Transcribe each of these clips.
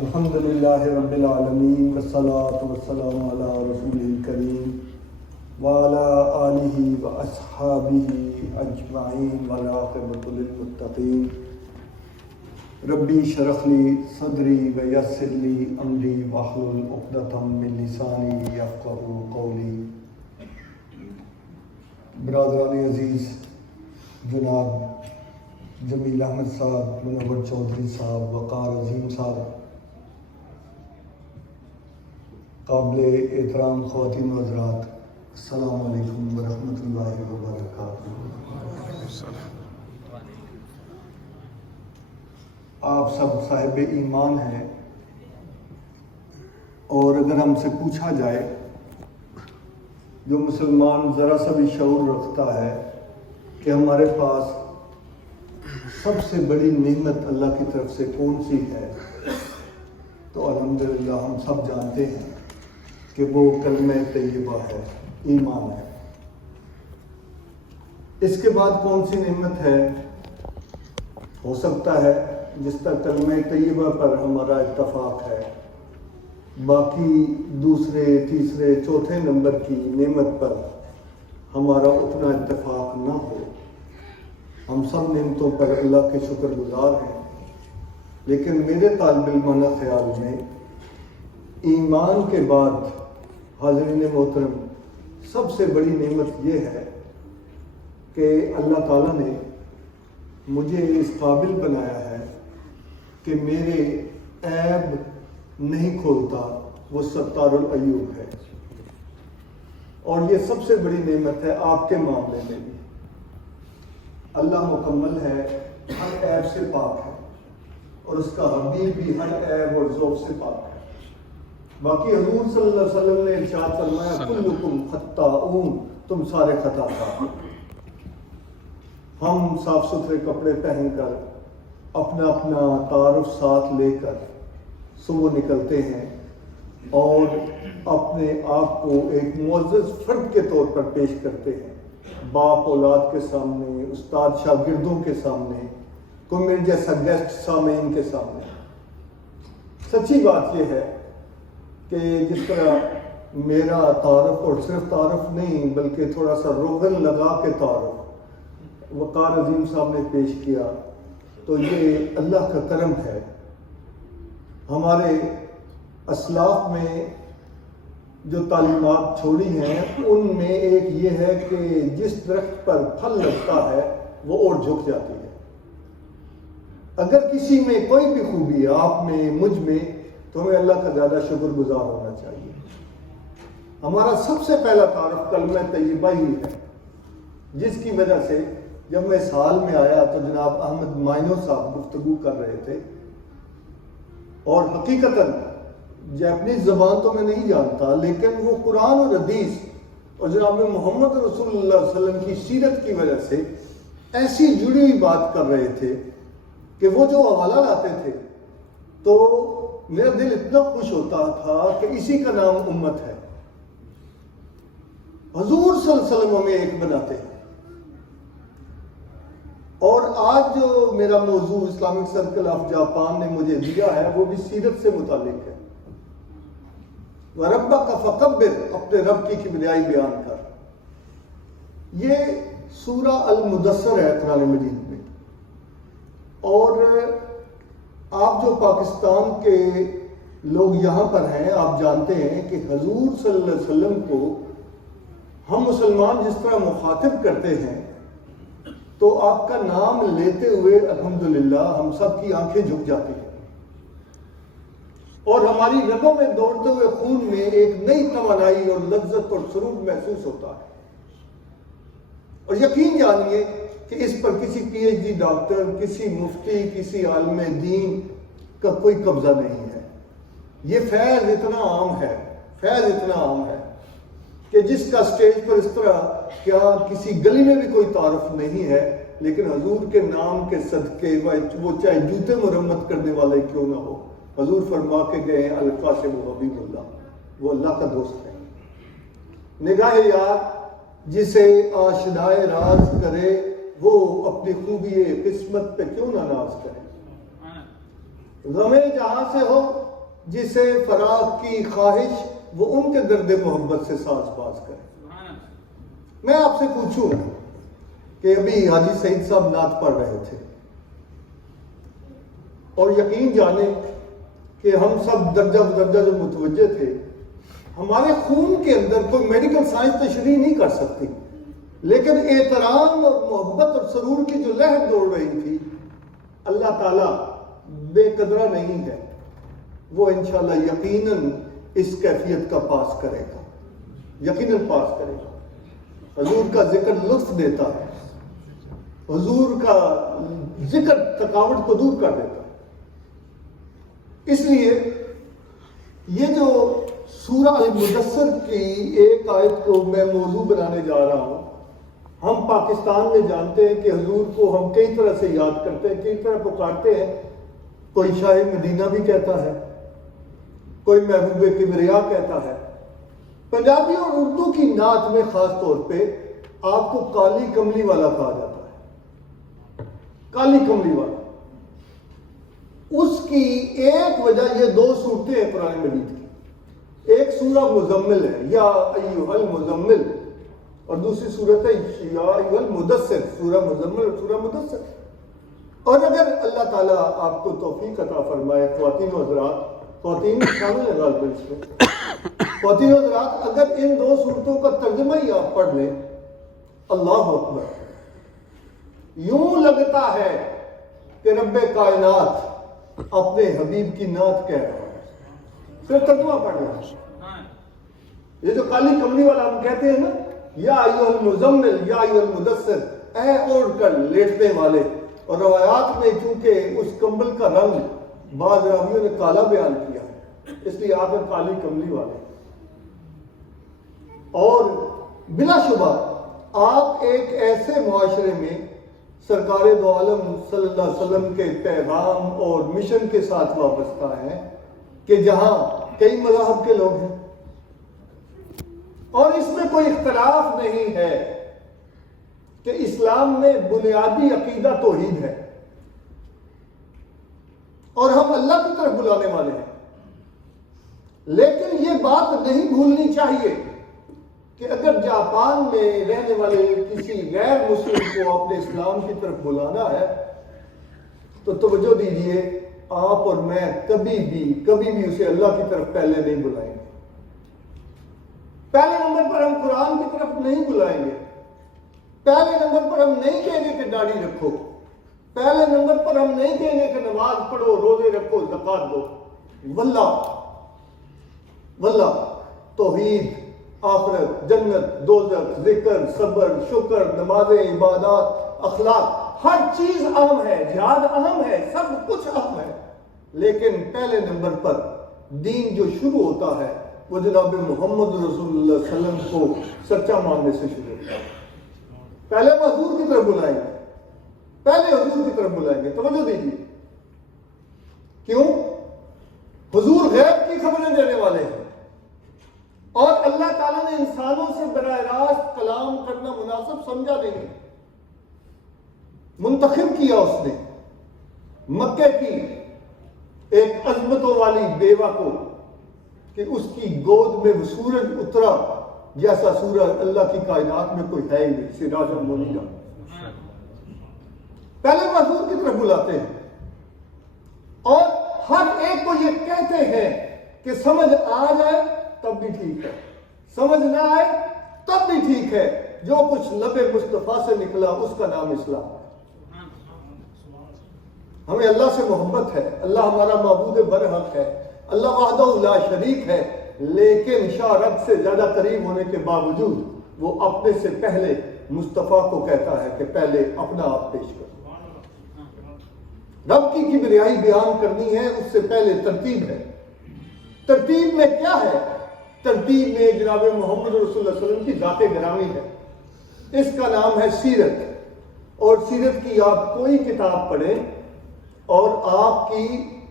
الحمد للہ رب العالمین والصلاة والسلام علی رسول الکریم وعلی آلہ واصحابہ اجمعین والعاقبۃ للمتقین ربی اشرح لی صدری ویسر لی امری واحلل عقدۃ من لسانی یفقہوا قولی۔ برادران عزیز، جناب جمیل احمد صاحب، منور چودھری صاحب، وقار عظیم صاحب، قابل احترام خواتین و حضرات، السلام علیکم ورحمۃ اللہ وبرکاتہ۔ آپ سب صاحب ایمان ہیں، اور اگر ہم سے پوچھا جائے، جو مسلمان ذرا سا بھی شعور رکھتا ہے کہ ہمارے پاس سب سے بڑی نعمت اللہ کی طرف سے کون سی ہے، تو الحمدللہ ہم سب جانتے ہیں کہ وہ کلمہ طیبہ ہے، ایمان ہے۔ اس کے بعد کون سی نعمت ہے؟ ہو سکتا ہے جس تک کلمہ طیبہ پر ہمارا اتفاق ہے، باقی دوسرے تیسرے چوتھے نمبر کی نعمت پر ہمارا اتنا اتفاق نہ ہو۔ ہم سب نعمتوں پر اللہ کے شکر گزار ہیں، لیکن میرے طالب علمانہ خیال میں ایمان کے بعد، حاضرین محترم، سب سے بڑی نعمت یہ ہے کہ اللہ تعالیٰ نے مجھے اس قابل بنایا ہے کہ میرے عیب نہیں کھولتا، وہ ستار العیوب ہے۔ اور یہ سب سے بڑی نعمت ہے آپ کے معاملے میں بھی۔ اللہ مکمل ہے، ہر عیب سے پاک ہے، اور اس کا حبیب بھی ہر عیب اور ذوق سے پاک ہے۔ باقی حضور صلی اللہ علیہ وسلم نے ارشاد فرمایا کلکم خطاؤن، تم سارے خطا کار۔ ہم صاف ستھرے کپڑے پہن کر، اپنا اپنا تعارف ساتھ لے کر صبح نکلتے ہیں اور اپنے آپ کو ایک معزز فرد کے طور پر پیش کرتے ہیں، باپ اولاد کے سامنے، استاد شاگردوں کے سامنے، کوئی میرے جیسا گیسٹ سامعین کے سامنے۔ سچی بات یہ ہے کہ جس طرح میرا تعارف، اور صرف تعارف نہیں بلکہ تھوڑا سا روغن لگا کے تعارف وقار عظیم صاحب نے پیش کیا، تو یہ اللہ کا کرم ہے۔ ہمارے اسلاف میں جو تعلیمات چھوڑی ہیں ان میں ایک یہ ہے کہ جس درخت پر پھل لگتا ہے وہ اور جھک جاتی ہے۔ اگر کسی میں کوئی بھی خوبی ہے، آپ میں، مجھ میں، تو ہمیں اللہ کا زیادہ شکر گزار ہونا چاہیے۔ ہمارا سب سے پہلا تعارف کلمہ طیبہ ہی ہے، جس کی وجہ سے جب میں سال میں آیا تو جناب احمد مائنو صاحب گفتگو کر رہے تھے، اور حقیقتاً جاپنیز زبان تو میں نہیں جانتا، لیکن وہ قرآن اور حدیث اور جناب محمد رسول اللہ صلی اللہ علیہ وسلم کی سیرت کی وجہ سے ایسی جڑی ہوئی بات کر رہے تھے کہ وہ جو حوالہ لاتے تھے تو میرا دل اتنا خوش ہوتا تھا کہ اسی کا نام امت ہے۔ حضور صلی اللہ علیہ وسلم ہمیں ایک بناتے ہیں۔ اور آج جو میرا موضوع اسلامک سرکل آف جاپان نے مجھے دیا ہے وہ بھی سیرت سے متعلق ہے۔ وَرَبَّكَ فَكَبِّرْ، اپنے رب کی کبریائی بیان کر۔ یہ سورہ المدثر ہے قرآن مجید میں، اور آپ جو پاکستان کے لوگ یہاں پر ہیں، آپ جانتے ہیں کہ حضور صلی اللہ علیہ وسلم کو ہم مسلمان جس طرح مخاطب کرتے ہیں تو آپ کا نام لیتے ہوئے الحمدللہ ہم سب کی آنکھیں جھک جاتی ہیں، اور ہماری رگوں میں دوڑتے ہوئے خون میں ایک نئی توانائی اور لذت اور سرور محسوس ہوتا ہے۔ اور یقین جانیے کہ اس پر کسی پی ایچ ڈی ڈاکٹر، کسی مفتی، کسی عالم دین کا کوئی قبضہ نہیں ہے۔ یہ فیض اتنا عام ہے، فیض اتنا عام ہے کہ جس کا سٹیج پر اس طرح کیا کسی گلی میں بھی کوئی تعارف نہیں ہے، لیکن حضور کے نام کے صدقے وہ چاہے جوتے مرمت کرنے والے کیوں نہ ہو، حضور فرما کے گئے ہیں القاسم حبیب اللہ، وہ اللہ کا دوست ہے۔ نگاہ یار جسے آشنائے راز کرے، وہ اپنی خوبی قسمت پہ کیوں نہ ناز کرے۔ غم جہاں سے ہو جسے فراق کی خواہش وہ ان کے درد محبت سے ساز باز کرے۔ میں آپ سے پوچھوں کہ ابھی حاجی سعید صاحب نعت پڑھ رہے تھے، اور یقین جانیں کہ ہم سب درجہ بدرجہ جو متوجہ تھے، ہمارے خون کے اندر کوئی میڈیکل سائنس تشریح نہیں کر سکتی، لیکن احترام اور محبت اور سرور کی جو لہر دوڑ رہی تھی، اللہ تعالیٰ بے قدرہ نہیں ہے، وہ انشاءاللہ یقیناً اس کیفیت کا پاس کرے گا، یقیناً پاس کرے گا۔ حضور کا ذکر لطف دیتا ہے، حضور کا ذکر تھکاوٹ کو دور کر دیتا ہے۔ اس لیے یہ جو سورہ المدثر کی ایک آیت کو میں موضوع بنانے جا رہا ہوں، ہم پاکستان میں جانتے ہیں کہ حضور کو ہم کئی طرح سے یاد کرتے ہیں، کئی طرح پکارتے ہیں۔ کوئی شاہ مدینہ بھی کہتا ہے، کوئی محبوب کبریا کہتا ہے۔ پنجابی اور اردو کی نعت میں خاص طور پہ آپ کو کالی کملی والا کہا جاتا ہے، کالی کملی والا۔ اس کی ایک وجہ یہ دو صورتیں ہیں قرآن مجید کی، ایک سورہ مزمل ہے، یا ایھا المزمل، اور دوسری صورت ہے یا ایھا المدثر، سورہ مزمل اور سورہ مدثر۔ اور اگر اللہ تعالیٰ آپ کو توفیق عطا فرمائے، خواتین و حضرات، خواتین شامل ہیں غالباً اس میں، خواتین و حضرات، اگر ان دو صورتوں کا ترجمہ ہی آپ پڑھ لیں، اللہ اکبر، یوں لگتا ہے کہ رب کائنات اپنے حبیب کی نعت کہہ رہا ہے۔ صرف ترجمہ پڑھ رہا ہے۔ یہ جو کالی کملی والا ہم کہتے ہیں نا، یا ایھا المزمل یا ایھا المدثر، اے اوڑھ کر لیٹنے والے، اور روایات میں چونکہ اس کمبل کا رنگ بعض راویوں نے کالا بیان کیا ہے، اس لیے آخر کالی کملی والے۔ اور بلا شبہ آپ ایک ایسے معاشرے میں سرکار دو عالم صلی اللہ علیہ وسلم کے پیغام اور مشن کے ساتھ وابستہ ہیں کہ جہاں کئی مذاہب کے لوگ ہیں، اور اس میں کوئی اختلاف نہیں ہے کہ اسلام میں بنیادی عقیدہ توحید ہے، اور ہم اللہ کی طرف بلانے والے ہیں۔ لیکن یہ بات نہیں بھولنی چاہیے کہ اگر جاپان میں رہنے والے کسی غیر مسلم کو اپنے اسلام کی طرف بلانا ہے تو توجہ دیجئے، آپ اور میں کبھی بھی اسے اللہ کی طرف پہلے نہیں بلائیں گے۔ پہلے نمبر پر ہم قرآن کی طرف نہیں بلائیں گے، پہلے نمبر پر ہم نہیں کہیں گے کہ داڑھی رکھو، پہلے نمبر پر ہم نہیں کہیں گے کہ نماز پڑھو، روزے رکھو، زکات دو۔ واللہ توحید، آخرت، جنت، دوزخ، ذکر، صبر، شکر، نمازیں، عبادات، اخلاق، ہر چیز اہم ہے، جہاد اہم ہے، سب کچھ اہم ہے، لیکن پہلے نمبر پر دین جو شروع ہوتا ہے وہ جناب محمد رسول اللہ صلی اللہ علیہ وسلم کو سچا ماننے سے شروع ہوتا ہے۔ پہلے حضور کی طرف بلائیں گے، پہلے حضور کی طرف بلائیں گے، توجہ دیجیے۔ کیوں؟ حضور غیب کی خبریں دینے والے ہیں، اور اللہ تعالیٰ نے انسانوں سے براہ راست کلام کرنا مناسب سمجھا نہیں، منتخب کیا اس نے مکے کی ایک عظمتوں والی بیوہ کو کہ اس کی گود میں وہ سورج اترا جیسا سورج اللہ کی کائنات میں کوئی ہے ہی نہیں، سراج منیرا۔ پہلے حضور کی طرف بلاتے ہیں، اور ہر ایک کو یہ کہتے ہیں کہ سمجھ آ جائے تب بھی ٹھیک ہے، سمجھ نہ آئے تب بھی ٹھیک ہے، جو کچھ لب مصطفیٰ سے نکلا اس کا نام اسلام ہے۔ ہمیں اللہ سے محبت ہے، اللہ ہمارا معبود برحق ہے، اللہ وحدہ لا شریک ہے، لیکن شاہ رب سے زیادہ قریب ہونے کے باوجود وہ اپنے سے پہلے مصطفیٰ کو کہتا ہے کہ پہلے اپنا آپ پیش کرو۔ رب کی کبریائی بیان کرنی ہے، اس سے پہلے ترتیب ہے۔ ترتیب میں کیا ہے؟ ترتیب میں جناب محمد رسول اللہ صلی اللہ علیہ وسلم کی ذات گرامی ہے، اس کا نام ہے سیرت۔ اور سیرت کی آپ کوئی کتاب پڑھیں اور آپ کی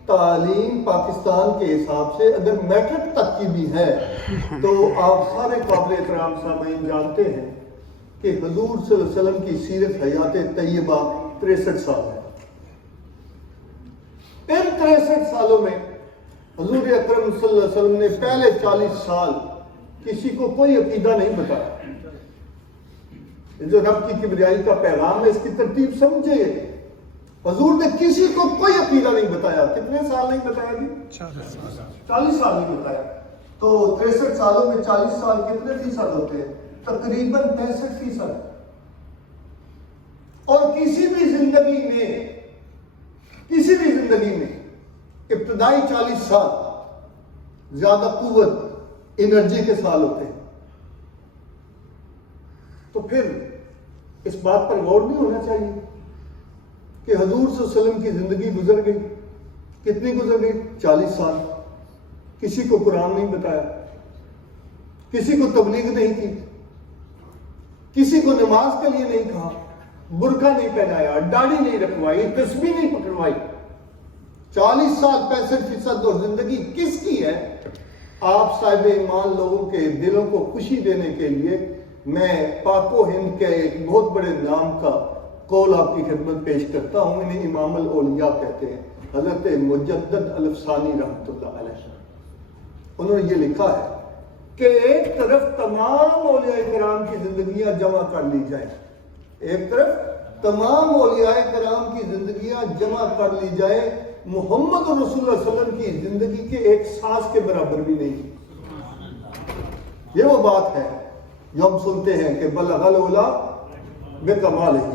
تعلیم پاکستان کے حساب سے اگر میٹرک تک کی بھی ہے تو آپ سارے قابل احترام سامعین جانتے ہیں کہ حضور صلی اللہ علیہ وسلم کی سیرت حیات طیبہ 63 سال ہے۔ ان 63 سالوں میں حضور اکرم صلی اللہ علیہ وسلم نے پہلے 40 سال کسی کو کوئی عقیدہ نہیں بتایا. جو رب کی کبریائی کا پیغام ہے اس کی ترتیب سمجھے. حضور نے کسی کو کوئی عقیدہ نہیں بتایا. کتنے سال نہیں بتایا جی؟ 40 سال نہیں بتایا. تو 63 سالوں میں 40 سال کتنے فیصد ہوتے ہیں؟ تقریباً 65%. اور کسی بھی زندگی میں ابتدائی 40 سال زیادہ قوت انرجی کے سال ہوتے ہیں. تو پھر اس بات پر غور نہیں ہونا چاہیے کہ حضور صلی اللہ علیہ وسلم کی زندگی گزر گئی. کتنی گزر گئی؟ 40 سال. کسی کو قرآن نہیں بتایا, کسی کو تبلیغ نہیں کی, کسی کو نماز کے لیے نہیں کہا, برقع نہیں پہنایا, داڑھی نہیں رکھوائی, تسبیح نہیں پکڑوائی. 40 سال 65% اور زندگی کس کی ہے؟ آپ صاحب ایمان لوگوں کے دلوں کو خوشی دینے کے لیے میں پاک و ہند کے ایک بہت بڑے نام کا قول آپ کی خدمت پیش کرتا ہوں. انہیں امام الاولیاء کہتے ہیں, حضرت مجدد الافسانی رحمۃ اللہ علیہ. انہوں نے یہ لکھا ہے کہ ایک طرف تمام اولیاء کرام کی زندگیاں جمع کر لی جائیں, ایک طرف تمام اولیاء کرام کی زندگیاں جمع کر لی جائیں, محمد رسول اللہ صلی اللہ علیہ وسلم کی زندگی کے ایک سانس کے برابر بھی نہیں. یہ وہ بات ہے جو ہم سنتے ہیں کہ بلغ العلا بکمالہ,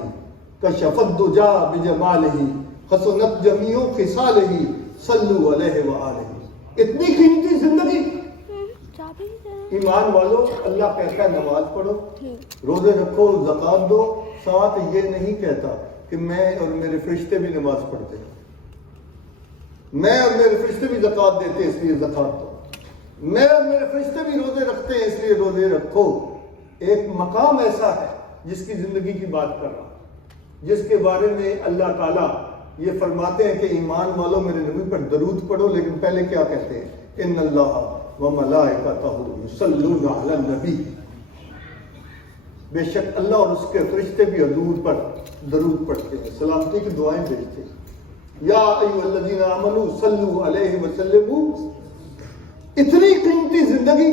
کشف الدجا بجمالہ, حسنت جمیع خصالہ, صلوا علیہ وآلہ. اتنی قیمتی زندگی. ایمان والو, اللہ کہتا ہے نماز پڑھو, روزے رکھو, زکات دو. ساتھ یہ نہیں کہتا کہ میں اور میرے فرشتے بھی نماز پڑھتے ہیں, میں اور میرے فرشتے بھی زکات دیتے ہیں اس لیے زکات دو, میں اور میرے فرشتے بھی روزے رکھتے ہیں اس لیے روزے رکھو. ایک مقام ایسا ہے جس کی زندگی کی بات کر رہا ہوں, جس کے بارے میں اللہ تعالیٰ یہ فرماتے ہیں کہ ایمان والوں میرے نبی پر درود پڑھو. لیکن پہلے کیا کہتے ہیں؟ ان اللہ وملائکتہ یصلون علی النبی, بے شک اللہ اور اس کے فرشتے بھی حضور پر درود پڑھتے ہیں, سلامتی کی دعائیں بھیجتے ہیں. یا ایھا الذین آمنوا صلوا علیہ وسلموا. اتنی قیمتی زندگی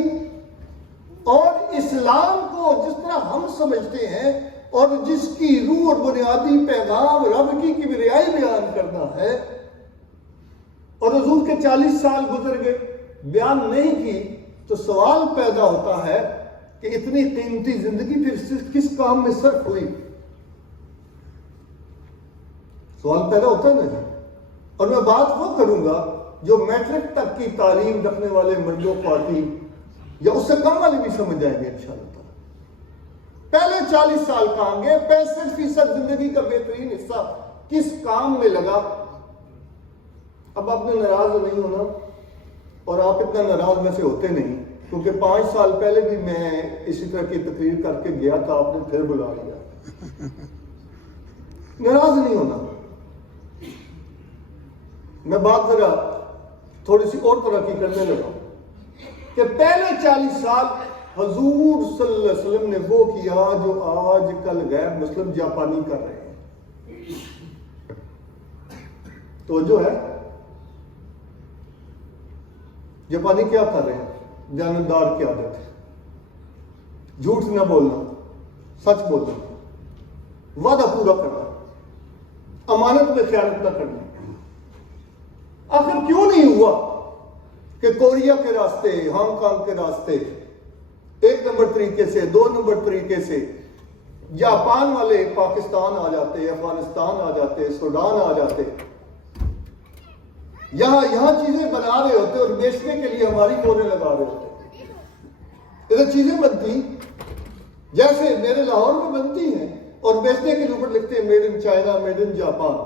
اور اسلام کو جس طرح ہم سمجھتے ہیں اور جس کی روح اور بنیادی پیغام رب کی کبریائی بیان کرنا ہے, اور حضور کے 40 سال گزر گئے بیان نہیں کی, تو سوال پیدا ہوتا ہے کہ اتنی قیمتی زندگی پھر کس کام میں صرف ہوئی؟ سوال پیدا ہوتا ہے نا. اور میں بات وہ کروں گا جو میٹرک تک کی تعلیم رکھنے والے مردوں خواتین یا اس سے کم والے بھی سمجھ جائیں گے انشاءاللہ. پہلے 40 سال کام گئے, 65% زندگی کا بہترین حصہ کس کام میں لگا؟ اب آپ نے ناراض نہیں ہونا, اور آپ اتنا ناراض میں سے ہوتے نہیں, کیونکہ 5 سال پہلے بھی میں اسی طرح کی تقریر کر کے گیا تھا, آپ نے پھر بلا لیا. ناراض نہیں ہونا. میں بات ذرا تھوڑی سی اور طرح کی کرنے لگا کہ پہلے 40 سال حضور صلی اللہ علیہ وسلم نے وہ کیا جو آج کل غیر مسلم جاپانی کر رہے ہیں. تو جو ہے جاپانی کیا کر رہے ہیں؟ جانبدار کی عادت ہے, جھوٹ نہ بولنا, سچ بولنا, وعدہ پورا کرنا, امانت میں خیانت نہ کرنا. آخر کیوں نہیں ہوا کہ کوریا کے راستے, ہانگ کانگ کے راستے 1 نمبر طریقے سے, 2 نمبر طریقے سے جاپان والے پاکستان آ جاتے, افغانستان آ جاتے, سوڈان آ جاتے, یہاں چیزیں بنا رہے ہوتے اور بیچنے کے لیے ہماری موریں لگا رہے ہوتے. ادھر چیزیں بنتی جیسے میرے لاہور میں بنتی ہیں اور بیچنے کے اوپر لکھتے ہیں made in China, made in Japan.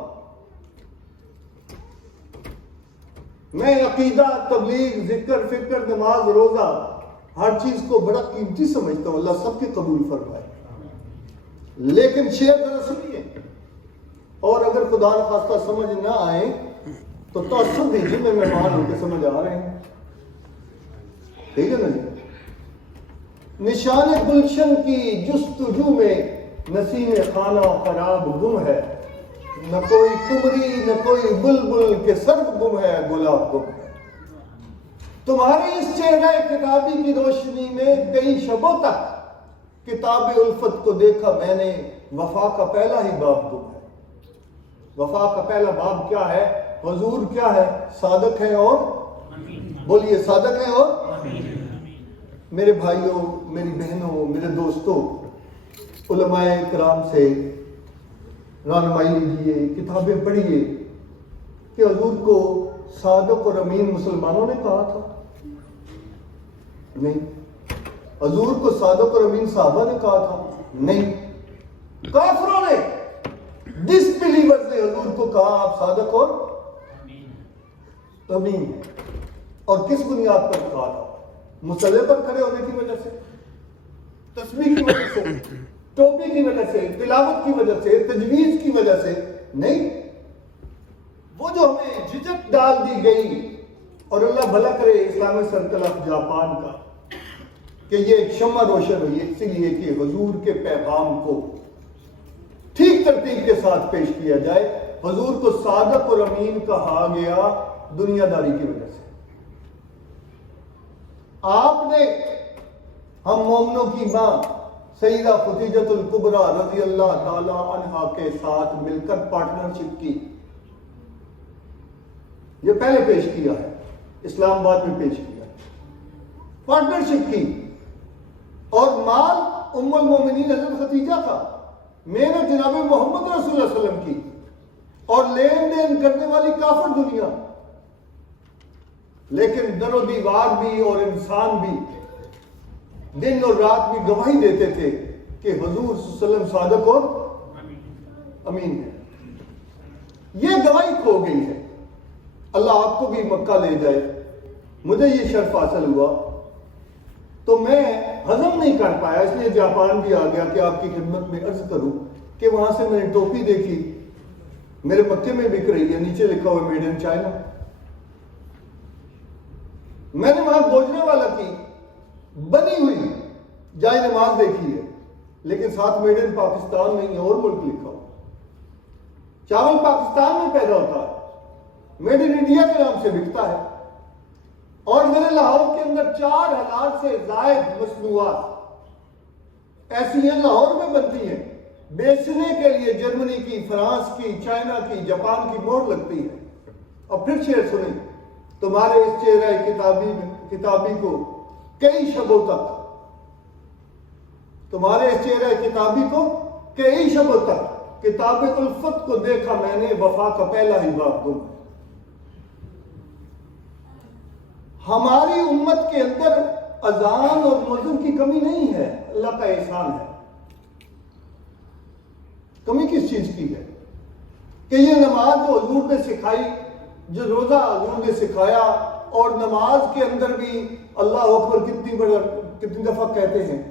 میں عقیدہ, تبلیغ, ذکر, فکر, نماز, روزہ ہر چیز کو بڑا قیمتی سمجھتا ہوں, اللہ سب کے قبول فرمائے. لیکن شیئر ذرا سنیے, اور اگر خدا نخواستہ سمجھ نہ آئے تو تعصب دیجیے, میں مہمان ہو کے سمجھ آ رہے ہیں. ٹھیک ہے نا جی. نشان گلشن کی جستجو میں نسیم خانہ خراب گم ہے, نہ کوئی کمری نہ کوئی بلبل کے سرو گم ہے, گلاب گم ہے. تمہارے اس چہرہ کتابی کی روشنی میں کئی شبوں تک کتاب الفت کو دیکھا میں نے، وفا کا پہلا ہی باب تم ہے۔ وفا کا پہلا باب کیا ہے؟ حضور کیا ہے؟ صادق ہے اور بولیے صادق ہے اور میرے بھائیوں، میری بہنوں، میرے دوستوں، علماء کرام سے رہنمائی لیجیے، کتابیں پڑھیے کہ حضور کو صادق اور امین مسلمانوں نے کہا تھا؟ نہیں۔ حضور کو صادق اور امین صحابہ نے کہا تھا؟ نہیں۔ کافروں نے، ڈس بلیورز نے حضور کو کہا آپ صادق اور امین ہیں۔ اور کس بنیاد پر کہا تھا؟ مصلے پر کھڑے ہونے کی وجہ سے، تسبیح کی وجہ سے، ٹوپی کی وجہ سے، تلاوت کی وجہ سے، تجویز کی وجہ سے نہیں۔ وہ جو ہمیں جھجک ڈال دی گئی، اور اللہ بھلا کرے اسلامک سرکل آف جاپان کا کہ یہ ایک شمع روشن ہوئی اس لیے کہ حضور کے پیغام کو ٹھیک ترتیب کے ساتھ پیش کیا جائے۔ حضور کو صادق اور امین کہا گیا دنیا داری کی وجہ سے۔ آپ نے ہم مومنوں کی ماں سیدہ خدیجۃ الکبریٰ رضی اللہ تعالی عنہا کے ساتھ مل کر پارٹنرشپ کی، یہ پہلے پیش کیا ہے، اسلام آباد میں پیش کیا ہے، پارٹنرشپ کی، اور مال ام المومنین حضرت خدیجہ کا، محنت جناب محمد رسول اللہ علیہ وسلم کی، اور لین دین کرنے والی کافر دنیا، لیکن در و دیوار بھی اور انسان بھی دن اور رات بھی گواہی دیتے تھے کہ حضور صلی اللہ علیہ وسلم صادق اور امین ہے۔ یہ گواہی کھو گئی ہے۔ اللہ آپ کو بھی مکہ لے جائے، مجھے یہ شرف حاصل ہوا تو میں ہضم نہیں کر پایا، اس لیے جاپان بھی آ گیا کہ آپ کی خدمت میں عرض کروں کہ وہاں سے میں نے ٹوپی دیکھی، میرے مکے میں بک رہی ہے، نیچے لکھا ہوا میڈ ان چائنا۔ میں نے وہاں گوجرے والا کی بنی ہوئی جائے نماز دیکھی ہے، لیکن ساتھ میڈ ان پاکستان نہیں ہے، اور ملک لکھا ہوا۔ چاول پاکستان میں پیدا ہوتا ہے، میڈ ان انڈیا کے نام سے بکتا ہے، اور میرے لاہور کے اندر 4000 سے زائد مصنوعات ایسی ہیں لاہور میں بنتی ہیں، بیچنے کے لیے جرمنی کی، فرانس کی، چائنا کی، جاپان کی مہر لگتی ہے۔ اور پھر شعر سنیں، تمہارے اس چہرہ کتابی کو کئی شبوں تک، تمہارے اس چہرہ کتابی کو کئی شبوں تک کتاب الفت کو دیکھا میں نے، وفا کا پہلا ہی باب تم ہے۔ ہماری امت کے اندر اذان اور مؤذن کی کمی نہیں ہے، اللہ کا احسان ہے۔ کمی کس چیز کی ہے؟ کہ یہ نماز جو حضور نے سکھائی، جو روزہ حضور نے سکھایا، اور نماز کے اندر بھی اللہ اکبر کتنی دفعہ کہتے ہیں،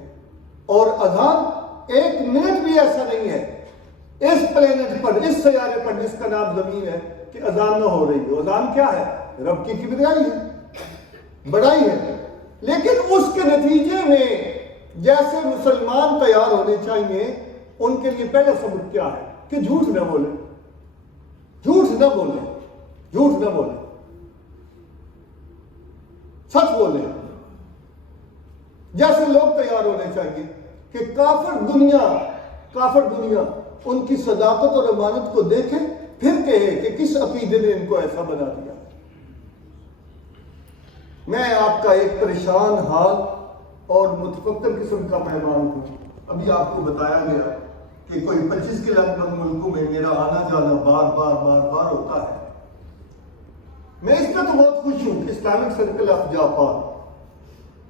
اور اذان 1 منٹ بھی ایسا نہیں ہے اس پلینٹ پر، اس سیارے پر جس کا نام زمین ہے، کہ اذان نہ ہو رہی ہو۔ اذان کیا ہے؟ رب کی کبریائی ہے، بڑائی ہے، لیکن اس کے نتیجے میں جیسے مسلمان تیار ہونے چاہیے، ان کے لیے پہلا سبق کیا ہے؟ کہ جھوٹ نہ بولے، جھوٹ نہ بولے، جھوٹ نہ بولے، سچ بولے۔ جیسے لوگ تیار ہونے چاہیے کہ کافر دنیا ان کی صداقت اور امانت کو دیکھے، پھر کہے کہ کس عقیدے نے ان کو ایسا بنا دیا۔ میں آپ کا ایک پریشان حال اور متفکر قسم کا مہمان ہوں۔ ابھی آپ کو بتایا گیا کہ کوئی 25 کے لگ بھگ ملکوں میں میرا آنا جانا بار بار ہوتا ہے۔ میں اس پہ تو بہت خوش ہوں کہ اسلامک سرکل آف جاپان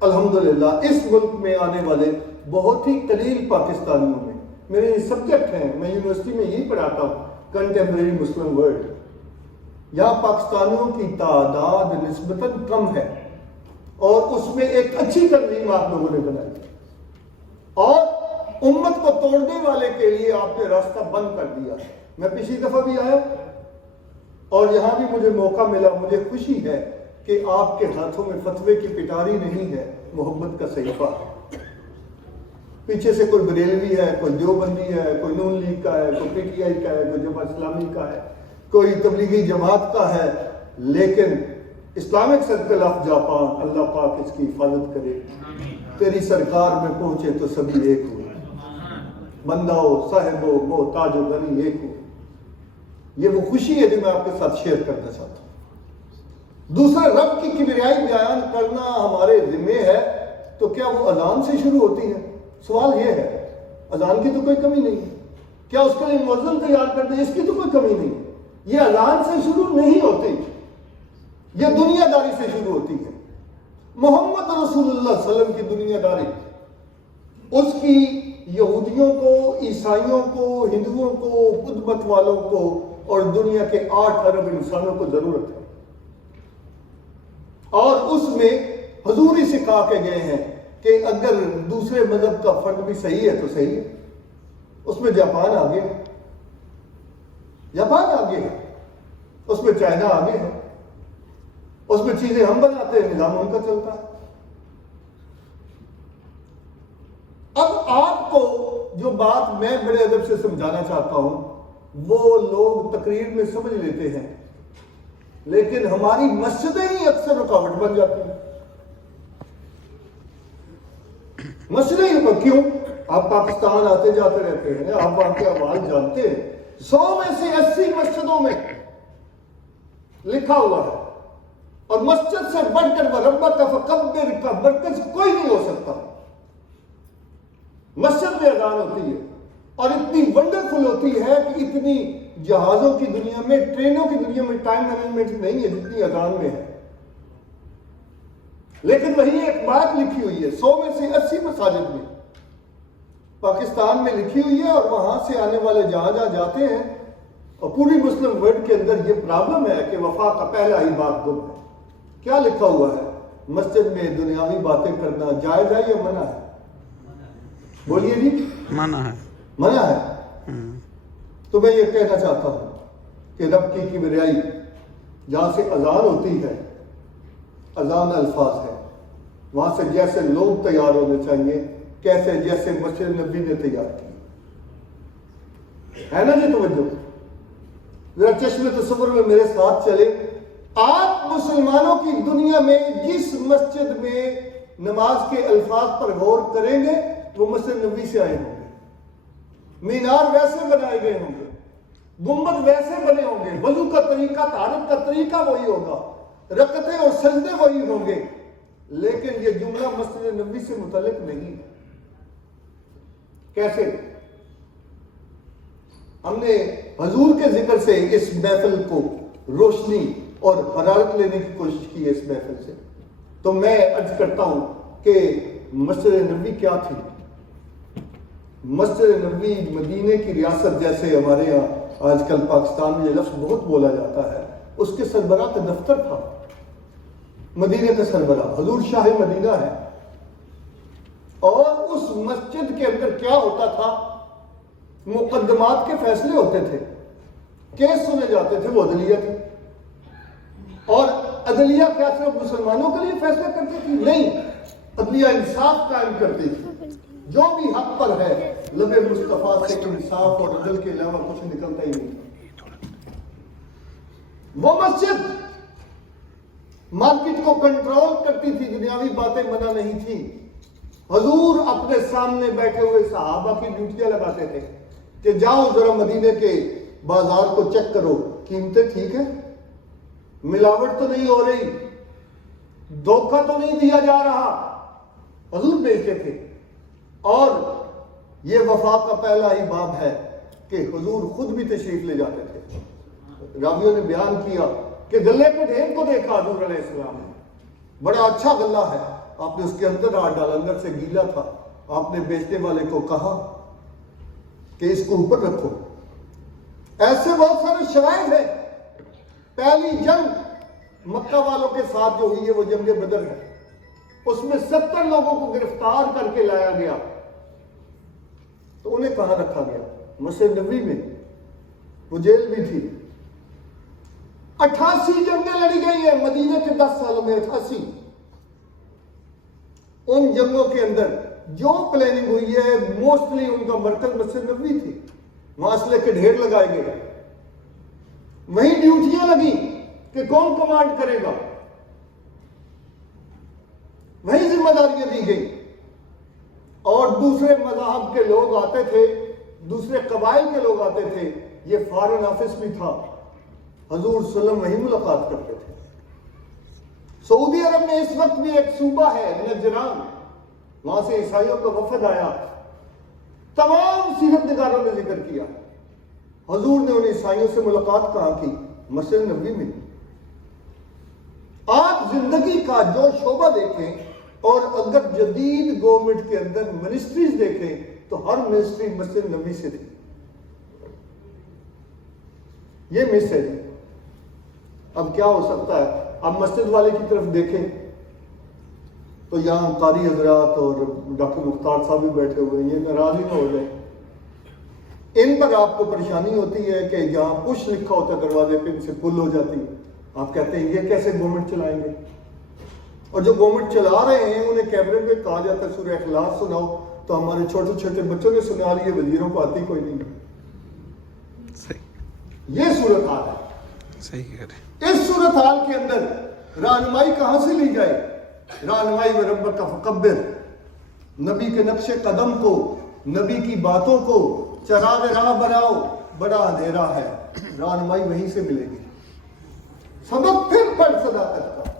الحمدللہ اس ملک میں آنے والے بہت ہی قلیل پاکستانیوں میں، میرے یہ سبجیکٹ ہیں، میں یونیورسٹی میں یہی پڑھاتا ہوں، کنٹمپریری مسلم ورلڈ، یہاں پاکستانیوں کی تعداد نسبتاً کم ہے، اور اس میں ایک اچھی تنظیم آپ لوگوں نے بنائی، اور امت کو توڑنے والے کے لیے آپ نے راستہ بند کر دیا۔ میں پچھلی دفعہ بھی آیا اور یہاں بھی مجھے موقع ملا، مجھے خوشی ہے کہ آپ کے ہاتھوں میں فتوے کی پٹاری نہیں ہے، محبت کا صحیفہ ہے۔ پیچھے سے کوئی بریلوی ہے، کوئی دیوبندی ہے، کوئی نون لیگ کا ہے، کوئی پی ٹی آئی کا ہے، کوئی جماعت اسلامی کا ہے، کوئی تبلیغی جماعت کا ہے، لیکن اسلامک سرکل آف جاپان، اللہ پاک اس کی حفاظت کرے، تیری سرکار میں پہنچے تو سبھی ایک ہو، بندہ ہو، صاحب ہو، محتاج و غنی ایک ہو۔ یہ وہ خوشی ہے جو میں آپ کے ساتھ شیئر کرنا چاہتا ہوں۔ دوسرا، رب کی کبریائی بیان کرنا ہمارے ذمہ ہے، تو کیا وہ اذان سے شروع ہوتی ہے؟ سوال یہ ہے، اذان کی تو کوئی کمی نہیں ہے، کیا اس کے لیے مؤذن تیار کرتے ہیں؟ اس کی تو کوئی کمی نہیں۔ یہ اذان سے شروع نہیں ہوتی، یہ دنیا داری سے شروع ہوتی ہے۔ محمد رسول اللہ صلی اللہ علیہ وسلم کی دنیا داری، اس کی یہودیوں کو، عیسائیوں کو، ہندوؤں کو، بدھ مت والوں کو اور دنیا کے 8 ارب انسانوں کو ضرورت ہے، اور اس میں حضور ہی سکھا کے گئے ہیں کہ اگر دوسرے مذہب کا فرد بھی صحیح ہے تو صحیح ہے۔ اس میں جاپان آگے ہے، جاپان آگے ہے، اس میں چائنا آگے ہے، اس میں چیزیں ہم بناتے ہیں، نظام ان کا چلتا ہے۔ اب آپ کو جو بات میں بڑے ادب سے سمجھانا چاہتا ہوں، وہ لوگ تقریر میں سمجھ لیتے ہیں، لیکن ہماری مسجدیں ہی اکثر رکاوٹ بن جاتی ہیں۔ مسجدیں ہی کیوں؟ آپ پاکستان آتے جاتے رہتے ہیں، آپ وہاں کے احوال جانتے ہیں۔ 100 میں سے 80 مسجدوں میں لکھا ہوا ہے، اور مسجد سے بڑھ کر وربک فکبر کا مرکز کوئی نہیں ہو سکتا۔ مسجد میں اذان ہوتی ہے، اور اتنی ونڈرفل ہوتی ہے کہ اتنی جہازوں کی دنیا میں، ٹرینوں کی دنیا میں ٹائم مینجمنٹ نہیں ہے جتنی اذان میں ہے۔ لیکن وہی ایک بات لکھی ہوئی ہے، 100 میں سے 80 مساجد میں پاکستان میں لکھی ہوئی ہے، اور وہاں سے آنے والے جہاں جہاں جاتے ہیں، اور پوری مسلم ورلڈ کے اندر یہ پرابلم ہے کہ وفا کا پہلا ہی باب گم ہے۔ کیا لکھا ہوا ہے؟ مسجد میں دنیاوی باتیں کرنا جائز ہے یا منع ہے؟ بولیے جی۔ منع ہے، منع ہے۔ تو میں یہ کہنا چاہتا ہوں کہ رب کی کبریائی، جہاں سے اذان ہوتی ہے، اذان الفاظ ہے، وہاں سے جیسے لوگ تیار ہونے چاہیے، جیسے مسجد نبی نے تیار کی ہے نا جی۔ توجہ ذرا چشم تصور میں میرے ساتھ چلے۔ آپ مسلمانوں کی دنیا میں جس مسجد میں نماز کے الفاظ پر غور کریں گے وہ مسجد نبی سے آئے ہوں گے، مینار ویسے بنائے گئے ہوں گے، گنبد ویسے بنے ہوں گے، وضو کا طریقہ، طہارت کا طریقہ وہی ہوگا، رکعتیں اور سجدے وہی ہوں گے، لیکن یہ جملہ مسجد نبی سے متعلق نہیں ہے۔ کیسے؟ ہم نے حضور کے ذکر سے اس محفل کو روشنی اور حرارت لینے کی کوشش کی ہے اس محفل سے۔ تو میں عرض کرتا ہوں کہ مسجد نبی کیا تھی؟ مسجد نبی مدینے کی ریاست، جیسے ہمارے یہاں آج کل پاکستان میں یہ لفظ بہت بولا جاتا ہے، اس کے سربراہ کا دفتر تھا، مدینے کا سربراہ حضور شاہ مدینہ ہے۔ اور اس مسجد کے اندر کیا ہوتا تھا؟ مقدمات کے فیصلے ہوتے تھے، کیس سنے جاتے تھے، وہ عدلیہ تھی۔ اور عدلیہ کیا صرف مسلمانوں کے لیے فیصلہ کرتی تھی؟ نہیں، عدلیہ انصاف قائم کرتی تھی۔ جو بھی حق پر ہے، لب مصطفیٰ سے انصاف اور عدل کے علاوہ کچھ نکلتا ہی نہیں۔ وہ مسجد مارکیٹ کو کنٹرول کرتی تھی، دنیاوی باتیں منع نہیں تھی۔ حضور اپنے سامنے بیٹھے ہوئے صحابہ کی ڈیوٹیاں لگاتے تھے کہ جاؤ ذرا مدینے کے بازار کو چیک کرو، قیمتیں ٹھیک ہیں، ملاوٹ تو نہیں ہو رہی، دھوکہ تو نہیں دیا جا رہا۔ حضور دیکھتے تھے۔ اور یہ وفا کا پہلا ہی باب ہے کہ حضور خود بھی تشریف لے جاتے تھے۔ راویوں نے بیان کیا کہ گلے کے ڈھیر کو دیکھا حضور علیہ السلام نے، بڑا اچھا گلہ ہے، آپ نے اس کے اندر ہاتھ ڈالا، اندر سے گیلا تھا۔ آپ نے بیچنے والے کو کہا کہ اس کو اوپر رکھو۔ ایسے بہت سارے شرائط ہیں۔ پہلی جنگ مکہ والوں کے ساتھ جو ہوئی ہے وہ جنگ بدر ہے، اس میں 70 لوگوں کو گرفتار کر کے لایا گیا، تو انہیں کہاں رکھا گیا؟ مسجد نبوی میں، وہ جیل بھی تھی۔ 88 جنگیں لڑی گئی ہیں مدینہ کے 10 سالوں میں، 88۔ ان جنگوں کے اندر جو پلاننگ ہوئی ہے موسٹلی ان کا مرکز مسجد نبوی تھی، وہاں اسلحے کے ڈھیر لگائے گئے، وہیں ڈیوٹیاں لگی کہ کون کمانڈ کرے گا۔ وہی ذمہ داریاں دی گئی، اور دوسرے مذاہب کے لوگ آتے تھے، دوسرے قبائل کے لوگ آتے تھے، یہ فارن آفس بھی تھا، حضور صلی اللہ علیہ وسلم وہی ملاقات کرتے تھے۔ سعودی عرب میں اس وقت بھی ایک صوبہ ہے نجران، وہاں سے عیسائیوں کا وفد آیا، تمام سیرت نگاروں نے ذکر کیا، حضور نے ان عیسائیوں سے ملاقات کہاں کی؟ مسجد نبوی میں۔ آپ زندگی کا جو شعبہ دیکھیں، اور اگر جدید گورنمنٹ کے اندر منسٹریز دیکھیں تو ہر منسٹری مسجد نبوی سے تھی۔ یہ مس ہے۔ اب کیا ہو سکتا ہے؟ اب مسجد والے کی طرف دیکھیں تو یہاں قاری حضرات اور ڈاکٹر مختار صاحب بھی بیٹھے ہوئے ہیں، یہ ناراض ہی نہ ہو جائے۔ ان پر آپ کو پریشانی ہوتی ہے کہ جہاں پش لکھا ہوتا ہے دروازے پہ، ان سے پل ہو جاتی ہے۔ آپ کہتے ہیں یہ کیسے گورنمنٹ چلائیں گے؟ اور جو گورنمنٹ چلا رہے ہیں انہیں کیمرے میں کہا جاتا ہے سورہ اخلاص سناؤ، تو ہمارے چھوٹے چھوٹے بچوں نے سنا لیے، وزیروں کو آتی کوئی نہیں۔ یہ صورتحال ہے۔ صحیح کہہ رہے ہیں۔ اس صورتحال کے اندر رہنمائی کہاں سے لی جائے؟ رہنمائی وربک فکبر، نبی کے نقش قدم کو، نبی کی باتوں کو چراغ راہ بناؤ، بڑا اندھیرا ہے، رہنمائی وہیں سے ملے گی۔ سبق پھر پڑھ صداقت کا،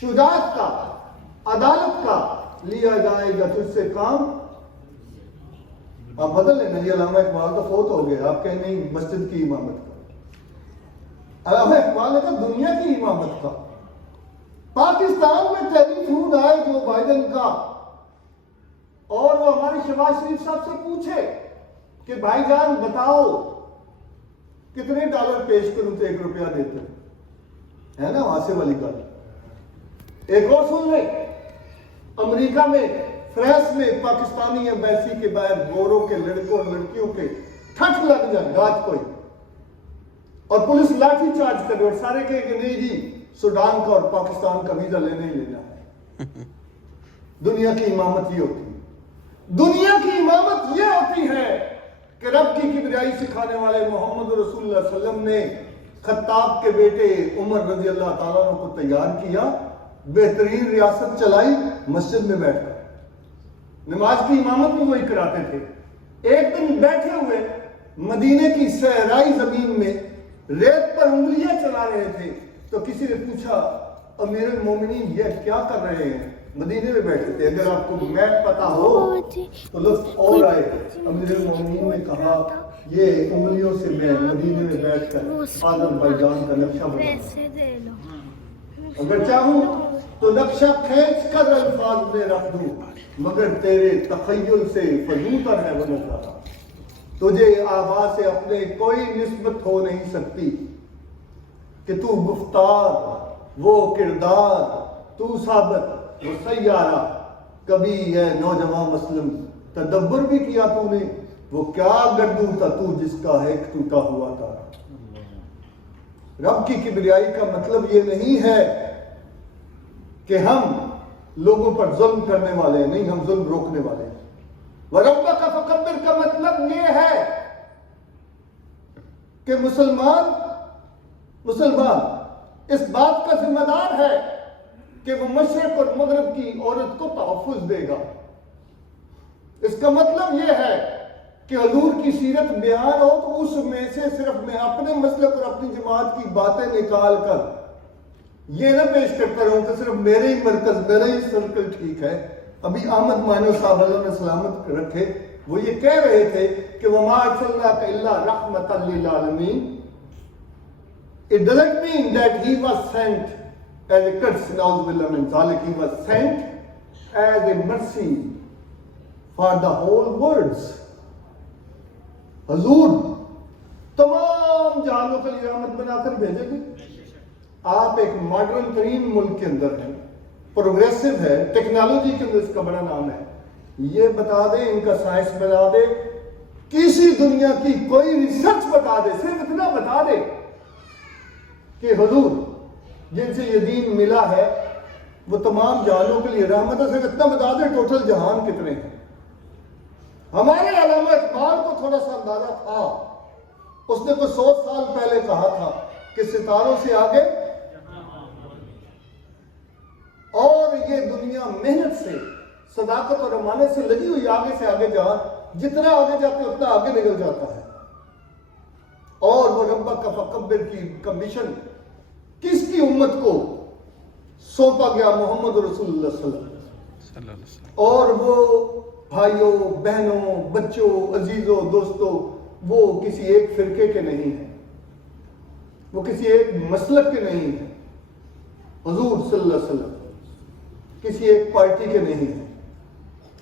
شجاعت کا، عدالت کا، لیا جائے گا تجھ سے کام۔ آپ بدل لیں نا، یہ علامہ اقبال کا فوت ہو گیا، آپ کہیں نہیں مسجد کی امامت کا، علامہ اقبال نے کہا دنیا کی امامت کا۔ پاکستان میں ٹیلی فون آئے جو بائیڈن کا، اور وہ ہمارے شہباز شریف صاحب سے پوچھے کہ بھائی جان بتاؤ کتنے ڈالر پیش کروں تو 1 روپیہ دیتے ہے نا، وہاں سے والی گل۔ ایک اور سن لیں، امریکہ میں فریس میں پاکستانی ایمبیسی کے باہر گوروں کے لڑکوں اور لڑکیوں کے ٹھٹ لگ جائے رات کوئی، اور پولیس لاٹھی چارج کرے، اور سارے کہے کہ نہیں جی سوڈان کا اور پاکستان کا ویزا لینے ہی لینا ہے۔ دنیا کی امامت یہ ہوتی ہے، دنیا کی امامت یہ ہوتی ہے کہ رب کی کبریائی سکھانے والے محمد رسول اللہ صلی اللہ علیہ وسلم نے خطاب کے بیٹے عمر رضی اللہ تعالیٰ عنہ کو تیار کیا، بہترین ریاست چلائی، مسجد میں بیٹھ کر نماز کی امامت بھی وہی کراتے تھے۔ ایک دن بیٹھے ہوئے مدینے کی صحرائی زمین میں ریت پر انگلیاں چلا رہے تھے، تو کسی نے پوچھا امیر المومنین یہ کیا کر رہے ہیں؟ مدینے میں بیٹھے تھے، اگر آپ کو میپ پتا ہو تو لطف اور آئے۔ امیر المومنین نے کہا یہ انگلیوں سے میں مدینے میں بیٹھ کر آدم بھائی کا نقشہ بنا، اگر چاہوں تو نقشہ کھینچ کر الفاظ میں رکھ دوں، مگر تیرے تخیل سے فزونتر ہے وہ نظارہ، تجھے آواز سے اپنے کوئی نسبت ہو نہیں سکتی، کہ تو گفتار وہ کردار، تو ثابت وہ سیارہ، کبھی ہے نوجوان مسلم تدبر بھی کیا تو نے، وہ کیا گردوں تھا تو جس کا ہے ایک ٹوٹا ہوا تھا۔ رب کی کبریائی کا مطلب یہ نہیں ہے کہ ہم لوگوں پر ظلم کرنے والے ہیں، نہیں، ہم ظلم روکنے والے ہیں۔ وَرَبَّكَ فَكَبِّرْ کا مطلب یہ ہے کہ مسلمان اس بات کا ذمہ دار ہے کہ وہ مشرق اور مغرب کی عورت کو تحفظ دے گا۔ اس کا مطلب یہ ہے کہ حضور کی سیرت بیان ہو تو اس میں سے صرف میں اپنے مسلک اور اپنی جماعت کی باتیں نکال کر یہ نہ پیش کرتا رہوں کہ صرف میرے ہی مرکز، میرا ہی سرکل ٹھیک ہے۔ ابھی احمد مانو صاحب اللہ نے سلامت رکھے، وہ یہ کہہ رہے تھے کہ وَمَا أَرْسَلْنَاكَ إِلَّا رَحْمَةً لِّلْعَالَمِينَ۔ It doesn't mean that he was sent as a curse, نعوذ باللہ من ذالک، he was sent as a mercy for the whole world۔ حضور تمام جہانوں کے لیے رحمت بنا کر بھیجے گے۔ آپ ایک ماڈرن ترین ملک کے اندر ہیں، پروگریسو ہے، ٹیکنالوجی کے اندر اس کا بڑا نام ہے، یہ بتا دے، ان کا سائنس بتا دے، کسی دنیا کی کوئی ریسرچ بتا دے، صرف اتنا بتا دے کہ حضور جن سے یہ دین ملا ہے وہ تمام جہانوں کے لیے رحمت ہے، صرف اتنا بتا دے ٹوٹل جہان کتنے ہیں۔ ہمارے علامہ اقبال کو تھوڑا سا اندازہ تھا، اس نے کوئی 100 سال پہلے کہا تھا کہ ستاروں سے آگے، اور یہ دنیا بیویاں محنت سے، صداقت اور امانت سے لگی ہوئی آگے سے آگے جا، جتنا آگے جاتے اتنا آگے نکل جاتا ہے. اور وہ ربہ کا فکبر کی کمیشن کس کی امت کو سونپا گیا؟ محمد رسول اللہ صلی اللہ علیہ وسلم. اور وہ بھائیوں، بہنوں، بچوں، عزیزوں، دوستوں، وہ کسی ایک فرقے کے نہیں ہیں، وہ کسی ایک مسلک کے نہیں ہیں. حضور صلی اللہ علیہ وسلم کسی ایک پارٹی کے نہیں ہیں،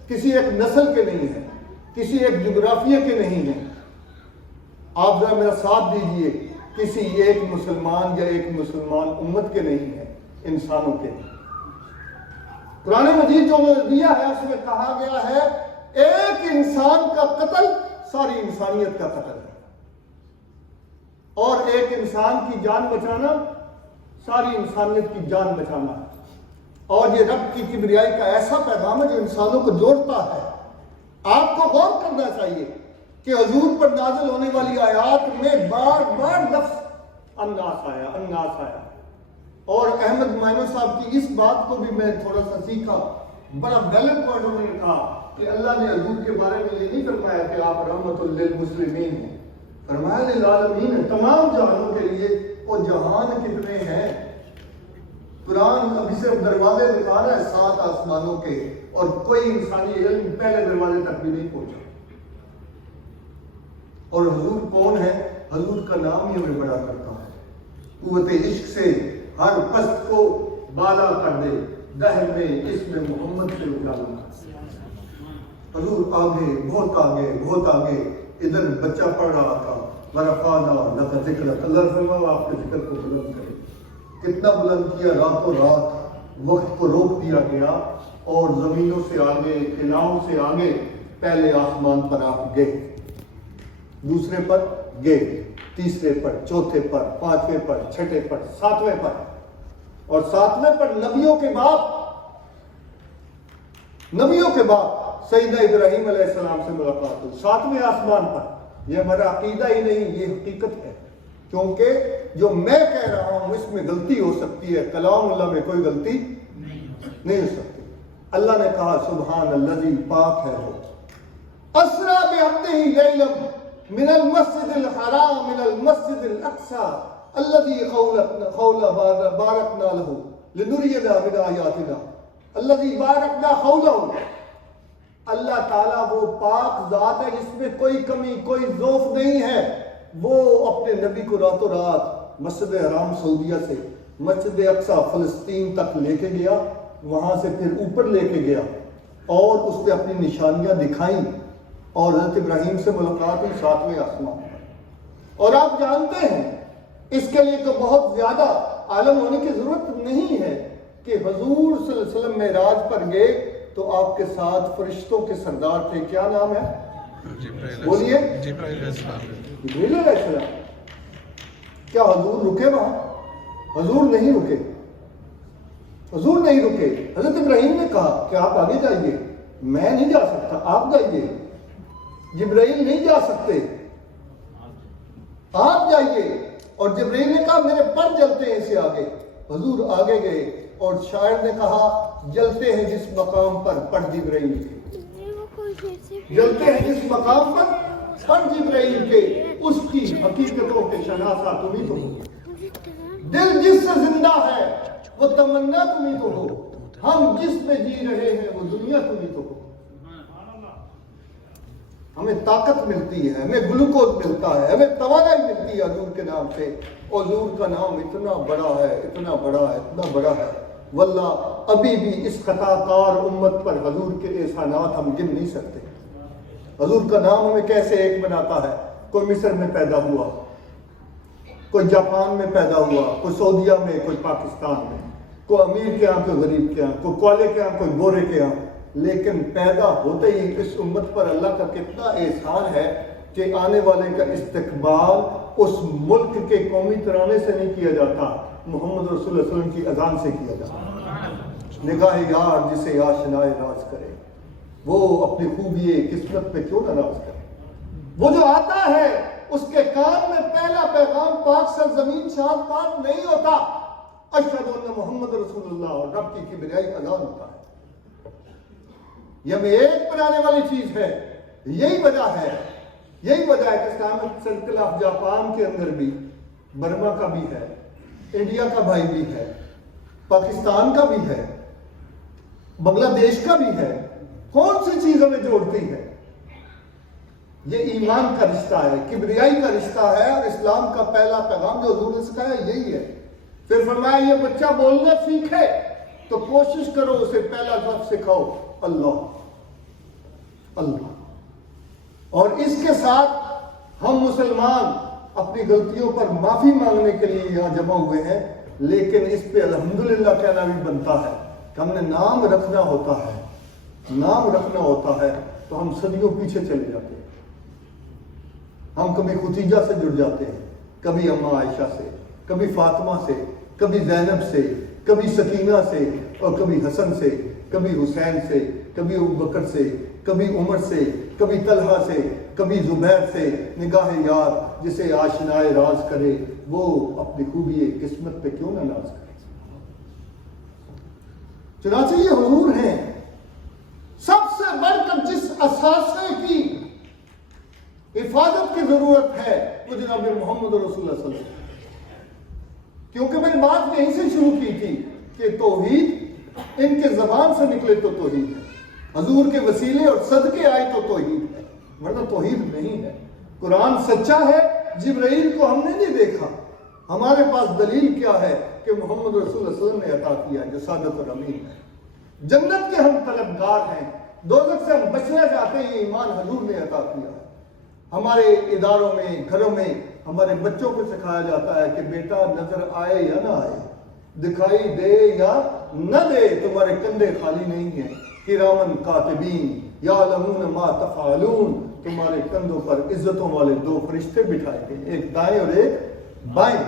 کسی ایک نسل کے نہیں ہیں، کسی ایک جغرافیہ کے نہیں ہیں. آپ ذرا میرا ساتھ دیجئے، کسی ایک مسلمان یا ایک مسلمان امت کے نہیں ہیں، انسانوں کے نہیں. قرآن مجید جو دیا ہے اس میں کہا گیا ہے ایک انسان کا قتل ساری انسانیت کا قتل ہے، اور ایک انسان کی جان بچانا ساری انسانیت کی جان بچانا ہے. اور یہ رب کی کبریائی کا ایسا پیغام ہے جو انسانوں کو جوڑتا ہے. آپ کو غور کرنا چاہیے کہ حضور پر نازل ہونے والی آیات میں بار بار لفظ الناس آیا، الناس آیا. اور احمد مائمن صاحب کی اس بات کو بھی میں تھوڑا سا سیکھا، بڑا ویلڈ پوائنٹ انہوں نے کہا کہ اللہ نے حضور کے بارے میں یہ نہیں فرمایا کہ آپ رحمت للمسلمین ہیں، فرمایا للعالمین ہے، تمام جہانوں کے لیے. وہ جہان کتنے ہیں؟ قرآن ابھی صرف دروازے دکھا رہا ہے 7 آسمانوں کے، اور کوئی انسانی علم پہلے دروازے تک بھی نہیں پہنچا. اور حضور کون ہے؟ حضور کا نام ہی ہمیں بڑا کرتا ہے. قوت عشق سے ہر پست کو بالا کر دے، دہر میں اس میں محمد سے اجالا. حضور آگے، بہت آگے، بہت آگے. ادھر بچہ پڑھ رہا تھا وَرَفَعْنَا لَكَ ذِكْرَكَ، اللہ فرمایا آپ کے ذکر کو بلند کرے. کتنا بلند کیا؟ راتوں رات وقت کو روک دیا گیا، اور زمینوں سے آگے، خلاؤں سے آگے، پہلے آسمان پر آپ گئے، دوسرے پر گئے، تیسرے پر، چوتھے پر، 5ویں پر، 6 پر، 7ویں پر. اور 7ویں پر نبیوں کے باپ، نبیوں کے باپ سیدنا ابراہیم علیہ السلام سے ملاقات ہوئی 7ویں آسمان پر. یہ ہمارا عقیدہ ہی نہیں، یہ حقیقت ہے. کیونکہ جو میں کہہ رہا ہوں اس میں غلطی ہو سکتی ہے، کلام اللہ میں کوئی غلطی نہیں ہو سکتی. اللہ نے کہا سبحان الذی، پاک ہے وہ، اسرا بعبدہ لیلا من المسجد الحرام الى المسجد الاقصى الذي باركنا له لنريه من آیاتنا الذي باركنا حوله. اللہ تعالیٰ وہ پاک ذات ہے جس میں کوئی کمی، کوئی ضعف نہیں ہے. وہ اپنے نبی کو راتوں رات مسجد حرام سعودیہ سے مسجد اقصیٰ فلسطین تک لے کے گیا، وہاں سے پھر اوپر لے کے گیا، اور اس پہ اپنی نشانیاں دکھائیں، اور حضرت ابراہیم سے ملاقات ہوئی 7ویں آسمان پر. اور آپ جانتے ہیں اس کے لیے تو بہت زیادہ عالم ہونے کی ضرورت نہیں ہے کہ حضور صلی اللہ علیہ وسلم معراج پر گئے تو آپ کے ساتھ فرشتوں کے سردار تھے. کیا نام ہے؟ بولیے. جبرائیل علیہ السلام. کیا حضور رکے وہاں؟ حضور نہیں رکے، حضور نہیں رکے. حضرت ابراہیم نے کہا کہ آپ آگے جائیے، میں نہیں جا سکتا، آپ جائیے. جبرائیل نہیں جا سکتے، آپ جائیے. اور جبرائیل نے کہا میرے پر جلتے ہیں اسے آگے. حضور آگے گئے، اور شاعر نے کہا جلتے ہیں جس مقام پر پر جبرائیل کے، جلتے ہیں جس مقام پر پر جبرائیل کے، اس کی حقیقتوں کے شناسا تم ہی تو ہو. دل جس سے زندہ ہے وہ تمنا تم ہی تو ہو، ہم جس میں جی رہے ہیں وہ دنیا تم ہی تو ہو. ہمیں طاقت ملتی ہے، ہمیں گلوکوز ملتا ہے، ہمیں توانائی ملتی ہے حضور کے نام سے. حضور کا نام اتنا بڑا ہے، اتنا بڑا ہے، اتنا بڑا ہے. واللہ ابھی بھی اس خطا کار امت پر حضور کے احسانات ہم گن نہیں سکتے. حضور کا نام ہمیں کیسے ایک بناتا ہے. کوئی مصر میں پیدا ہوا، کوئی جاپان میں پیدا ہوا، کوئی سعودیہ میں، کوئی پاکستان میں، کوئی امیر کے ہاں، کوئی غریب کے ہاں، کوئی کالے کے ہاں، کوئی گورے کے ہاں. لیکن پیدا ہوتے ہی اس امت پر اللہ کا کتنا احسان ہے کہ آنے والے کا استقبال اس ملک کے قومی ترانے سے نہیں کیا جاتا، محمد رسول اللہ علیہ وسلم کی اذان سے کیا جاتا. نگاہ یار جسے آشنائے راز کرے، وہ اپنی خوبی قسمت پہ کیوں ناراض کرے. وہ جو آتا ہے اس کے کان میں پہلا پیغام پاک سرزمین شاد پاک نہیں ہوتا، اشہد ان محمد رسول اللہ اور رب کی کبریائی اذان ہوتا ہے. یہ ہمیں ایک بنانے والی چیز ہے. یہی وجہ ہے کہ اسلامک سرکل آف جاپان کے اندر بھی برما کا بھی ہے, انڈیا کا بھائی بھی ہے, پاکستان کا بھی ہے, بنگلہ دیش کا بھی ہے. کون سی چیز ہمیں جوڑتی ہے؟ یہ ایمان کا رشتہ ہے, کبریائی کا رشتہ ہے, اور اسلام کا پہلا پیغام جو حضور نے سکھایا یہی ہے. پھر فرمایا یہ بچہ بولنا سیکھے تو کوشش کرو اسے پہلا لفظ سکھاؤ, اللہ اللہ. اور اس کے ساتھ ہم مسلمان اپنی غلطیوں پر معافی مانگنے کے لیے یہاں جمع ہوئے ہیں, لیکن اس پہ الحمدللہ کہنا بھی بنتا ہے کہ ہم نے نام رکھنا ہوتا ہے. نام رکھنا ہوتا ہے تو ہم صدیوں پیچھے چلے جاتے ہیں. ہم کبھی ختیجہ سے جڑ جاتے ہیں, کبھی اماں عائشہ سے, کبھی فاطمہ سے, کبھی زینب سے, کبھی سکینہ سے, اور کبھی حسن سے, کبھی حسین سے, کبھی ابوبکر سے, کبھی عمر سے, کبھی طلحہ سے, کبھی زبیر سے. نگاہ یار جسے آشنائے راز کرے وہ اپنی خوبی قسمت پہ کیوں نہ ناز کرے. چنانچہ یہ حضور ہیں سب سے بڑھ کر جس اثاثے کی حفاظت کی ضرورت ہے وہ جناب محمد رسول اللہ صلی اللہ علیہ وسلم. کیونکہ میں نے بات یہیں سے شروع کی تھی کہ توحید ان کے زبان سے نکلے تو توحید ہے, حضور کے وسیلے اور صدقے آئے تو توحید ہے, ورنہ توحید نہیں ہے. قرآن سچا ہے, جبرائیل کو ہم نے نہیں دیکھا, ہمارے پاس دلیل کیا ہے کہ محمد رسول اللہ صلی اللہ علیہ وسلم نے عطا کیا جو صادق اور امین ہے. جنت کے ہم طلبگار ہیں, دوزخ سے ہم بچنا چاہتے ہیں, ایمان حضور نے عطا کیا ہے. ہمارے اداروں میں, گھروں میں ہمارے بچوں کو سکھایا جاتا ہے کہ بیٹا نظر آئے یا نہ آئے, دکھائی دے یا نہ دے, تمہارے کندھے خالی نہیں ہیں. کرامن کاتبین یعلمون ما تفعلون, تمہارے کندھوں پر عزتوں والے دو فرشتے بٹھائے گئے, ایک دائیں اور ایک بائیں.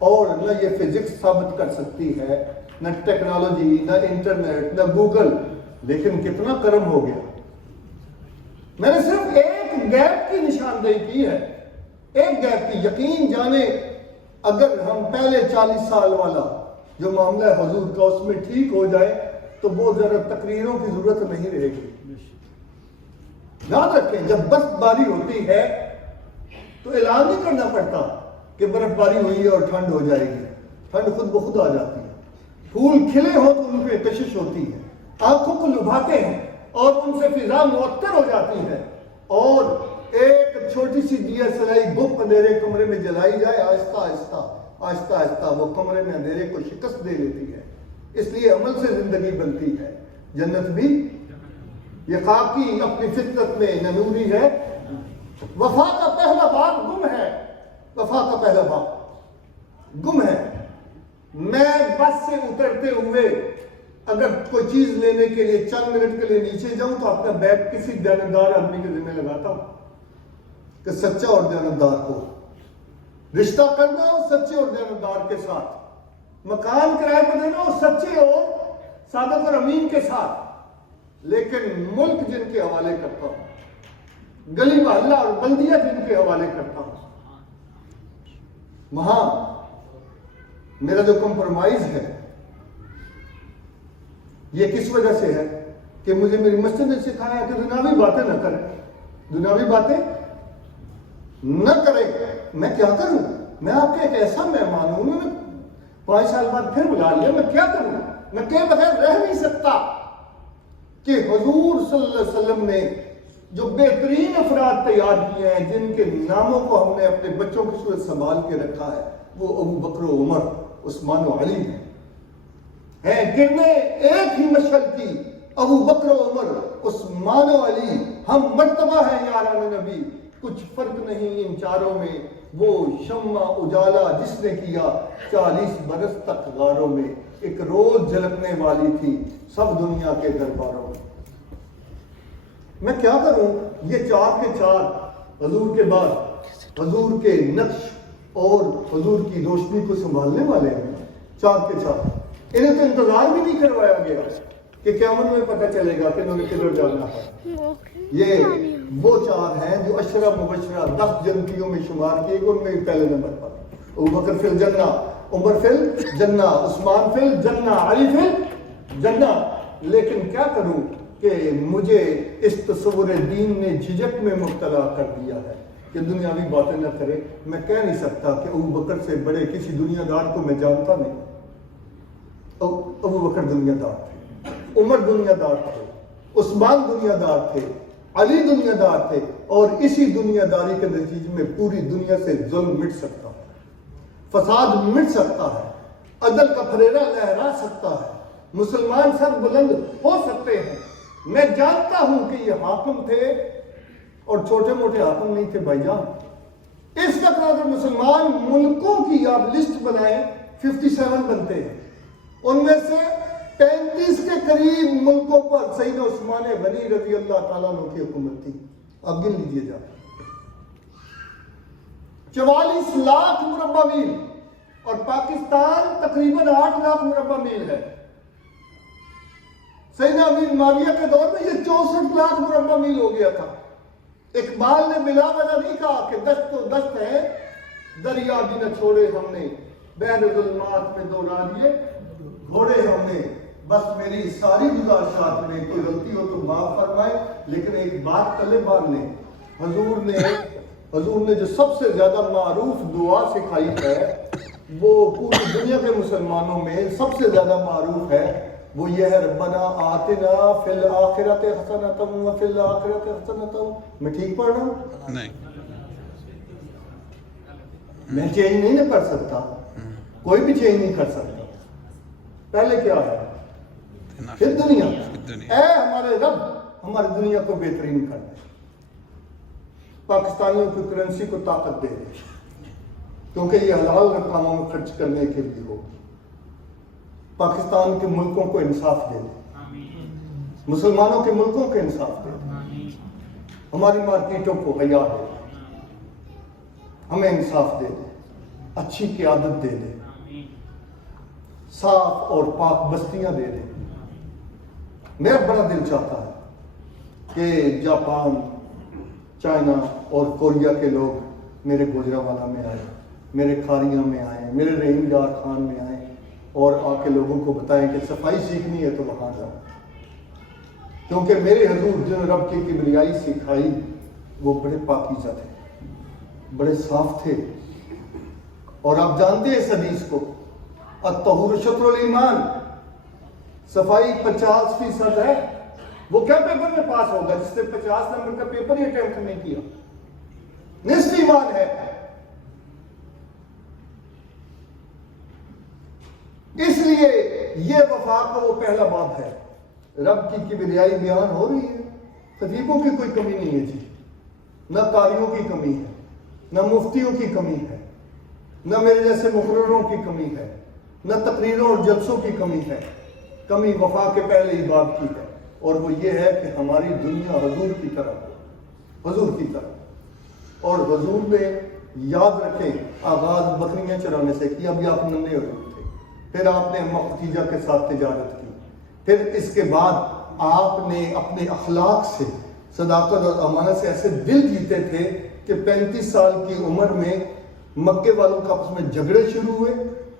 اور نہ یہ فزکس ثابت کر سکتی ہے, نہ ٹیکنالوجی, نہ انٹرنیٹ, نہ گوگل, لیکن کتنا کرم ہو گیا. میں نے صرف ایک گیپ کی نشاندہی کی ہے, ایک گیپ کی. یقین جانے اگر ہم پہلے 40 سال والا جو معاملہ ہے حضور کا اس میں ٹھیک ہو جائے تو بہت زیادہ تقریروں کی ضرورت نہیں رہے گی. یاد رکھیں جب برف باری ہوتی ہے تو اعلان نہیں کرنا پڑتا کہ برف باری ہوئی ہے اور ٹھنڈ ہو جائے گی, ٹھنڈ خود بخود آ جاتی ہے. پھول کھلے ہو تو ان پہ کشش ہوتی ہے, آنکھوں کو لبھاتے ہیں اور ان سے فضا معطر ہو جاتی ہے, اور ایک چھوٹی سی دیا سلائی گپ اندھیرے کمرے میں جلائی جائے, آہستہ آہستہ آہستہ آہستہ وہ کمرے میں اندھیرے کو شکست دے لیتی ہے. اس لیے عمل سے زندگی بنتی ہے. جنت بھی یہ خاکی اپنی فطرت میں نہ نوری ہے. وفا کا پہلا باب گم ہے, وفا کا پہلا باب گم ہے. میں بس سے اترتے ہوئے اگر کوئی چیز لینے کے لیے چند منٹ کے لیے نیچے جاؤں تو اپنا بیگ کسی دیانتدار آدمی کے ذمہ لگاتا ہوں کہ سچا اور دیانتدار کو رشتہ کرنا ہو, سچے اور دیانتدار کے ساتھ. مکان کرائے پر دینا ہو, سچے اور صادق اور امین کے ساتھ. لیکن ملک جن کے حوالے کرتا ہوں, گلی محلہ اور بلدیہ جن کے حوالے کرتا ہوں, وہاں میرا جو کمپرومائز ہے یہ کس وجہ سے ہے کہ مجھے میری مسجد نے سکھایا کہ دنیاوی باتیں نہ کریں, دنیاوی باتیں نہ کریں. میں کیا کروں؟ میں آپ کے ایک ایسا مہمان ہوں, میں 5 سال بعد پھر بلا لیا, میں کیا کروں؟ میں کے بغیر رہ نہیں سکتا. کہ حضور صلی اللہ علیہ وسلم نے جو بہترین افراد تیار کیے ہیں, جن کے ناموں کو ہم نے اپنے بچوں کی صورت سنبھال کے رکھا ہے, وہ ابو بکر و عمر, عثمان و علی ہیں. گرنے ایک ہی مشعل کی ابو بکر و عمر, عثمان و علی, ہم مرتبہ ہیں یاران نبی, کچھ فرق نہیں ان چاروں میں. وہ شمع اجالا جس نے کیا 40 برس تک غاروں میں, ایک روز جھلکنے والی تھی سب دنیا کے درباروں میں. میں کیا کروں؟ یہ 4 کے 4 حضور کے بعد حضور کے نقش اور حضور کی روشنی کو سنبھالنے والے ہیں, 4 کے 4. انہیں تو انتظار بھی نہیں کروایا گیا کہ قیامت میں پتہ چلے گا کہ انہوں نے کدھر جانا ہے. یہ وہ 4 ہیں جو اشرا مبشرہ 10 جنتیوں میں شمار کیے گئے, ان میں پہلے نمبر پر ابو بکر فی الجنہ, عمر فی الجنہ, عثمان فی الجنہ, علی فی الجنہ. لیکن کیا کروں, کہ مجھے اس تصور دین نے جھجک میں مبتلا کر دیا ہے کہ دنیاوی باتیں نہ کرے. میں کہہ نہیں سکتا کہ ابو بکر سے بڑے کسی دنیا دار کو میں جانتا نہیں. ابو بکر دنیا دار تھے, عمر دنیا دار تھے, عثمان دنیا دار تھے, علی دنیا دار تھے, اور اسی دنیا داری کے نتیجے میں پوری دنیا سے ظلم مٹ سکتا ہے, فساد مٹ سکتا ہے, عدل کا پھریرا لہرا سکتا ہے, مسلمان سر بلند ہو سکتے ہیں. میں جانتا ہوں کہ یہ حاکم تھے اور چھوٹے موٹے حاکم نہیں تھے بھائی جان. اس وقت اگر مسلمان ملکوں کی آپ لسٹ بنائیں 57 بنتے ہیں, ان میں سے 35 کے قریب ملکوں پر سیدنا عثمان غنی رضی اللہ تعالیٰ عنہ کی حکومت تھی. اب گن لیجیے جا, 44 لاکھ مربع میل, اور پاکستان تقریباً 8 لاکھ مربع میل ہے. سیدنا امیر معاویہ کے دور میں یہ 64 لاکھ مربع میل ہو گیا تھا. اقبال نے بلا وجہ نہیں کہا کہ دست تو دست ہے, دریا بھی نہ چھوڑے ہم نے, بحر ظلمات میں دوڑا دیے گھوڑے ہم نے. بس میری ساری گزارشات میں کوئی غلطی ہو تو معاف فرمائے, لیکن ایک بات تلے باندھ لیں, حضور نے جو سب سے زیادہ معروف دعا سکھائی ہے وہ پوری دنیا کے مسلمانوں میں سب سے زیادہ معروف ہے, وہ یہ ہے ربنا آتنا فی الآخرۃ حسنۃ وفی الآخرۃ حسنۃ. میں ٹھیک پڑھ رہا ہوں؟ نہیں, میں چینج نہیں نہ کر سکتا, کوئی بھی چینج نہیں کر سکتا. پہلے کیا ہے؟ پھر دنیا. اے ہمارے رب ہماری دنیا کو بہترین کر دے, پاکستانیوں کی کرنسی کو طاقت دے دے, کیونکہ یہ حلال کاموں میں خرچ کرنے کے لیے ہو. پاکستان کے ملکوں کو انصاف دے دے, مسلمانوں کے ملکوں کو انصاف دے دے, ہماری مارکیٹوں کو حیا دے, ہمیں انصاف دے دے, اچھی قیادت دے دے, صاف اور پاک بستیاں دے دے. میرا بڑا دل چاہتا ہے کہ جاپان, چائنا اور کوریا کے لوگ میرے گوجرانوالہ میں آئے, میرے کھاریاں میں آئیں, میرے رحیم یار خان میں آئیں, اور آ کے لوگوں کو بتائیں کہ صفائی سیکھنی ہے تو وہاں جاؤ, کیونکہ میرے حضور جن رب کی کبریائی سکھائی وہ بڑے پاکیزہ تھے, بڑے صاف تھے. اور آپ جانتے ہیں اس حدیث کو, الطہور شطر الایمان, صفائی 50% ہے. وہ کیا پیپر میں پاس ہوگا جس نے 50 نمبر کا پیپر ہی اٹیمپٹ نہیں کیا؟ نصف ایمان ہے. اس لیے یہ وفا کا وہ پہلا باب ہے. رب کی کبریائی بیان ہو رہی ہے, خطیبوں کی کوئی کمی نہیں ہے جی, نہ قاریوں کی کمی ہے, نہ مفتیوں کی کمی ہے, نہ میرے جیسے مقرروں کی کمی ہے, نہ تقریروں اور جلسوں کی کمی ہے. کمی وفا کے پہلے ہی باب کی ہے, اور وہ یہ ہے کہ ہماری دنیا حضور کی طرح ہو, حضور کی طرح. اور حضور نے یاد رکھیں آغاز بکریاں چرانے سے کیا, ابھی آپ ننھے ہو رہے تھے, پھر آپ نے اماں ختیجہ کے ساتھ تجارت کی, پھر اس کے بعد آپ نے اپنے اخلاق سے, صداقت اور امانت سے ایسے دل جیتے تھے کہ 35 سال کی عمر میں مکے والوں کا آپس میں جھگڑے شروع ہوئے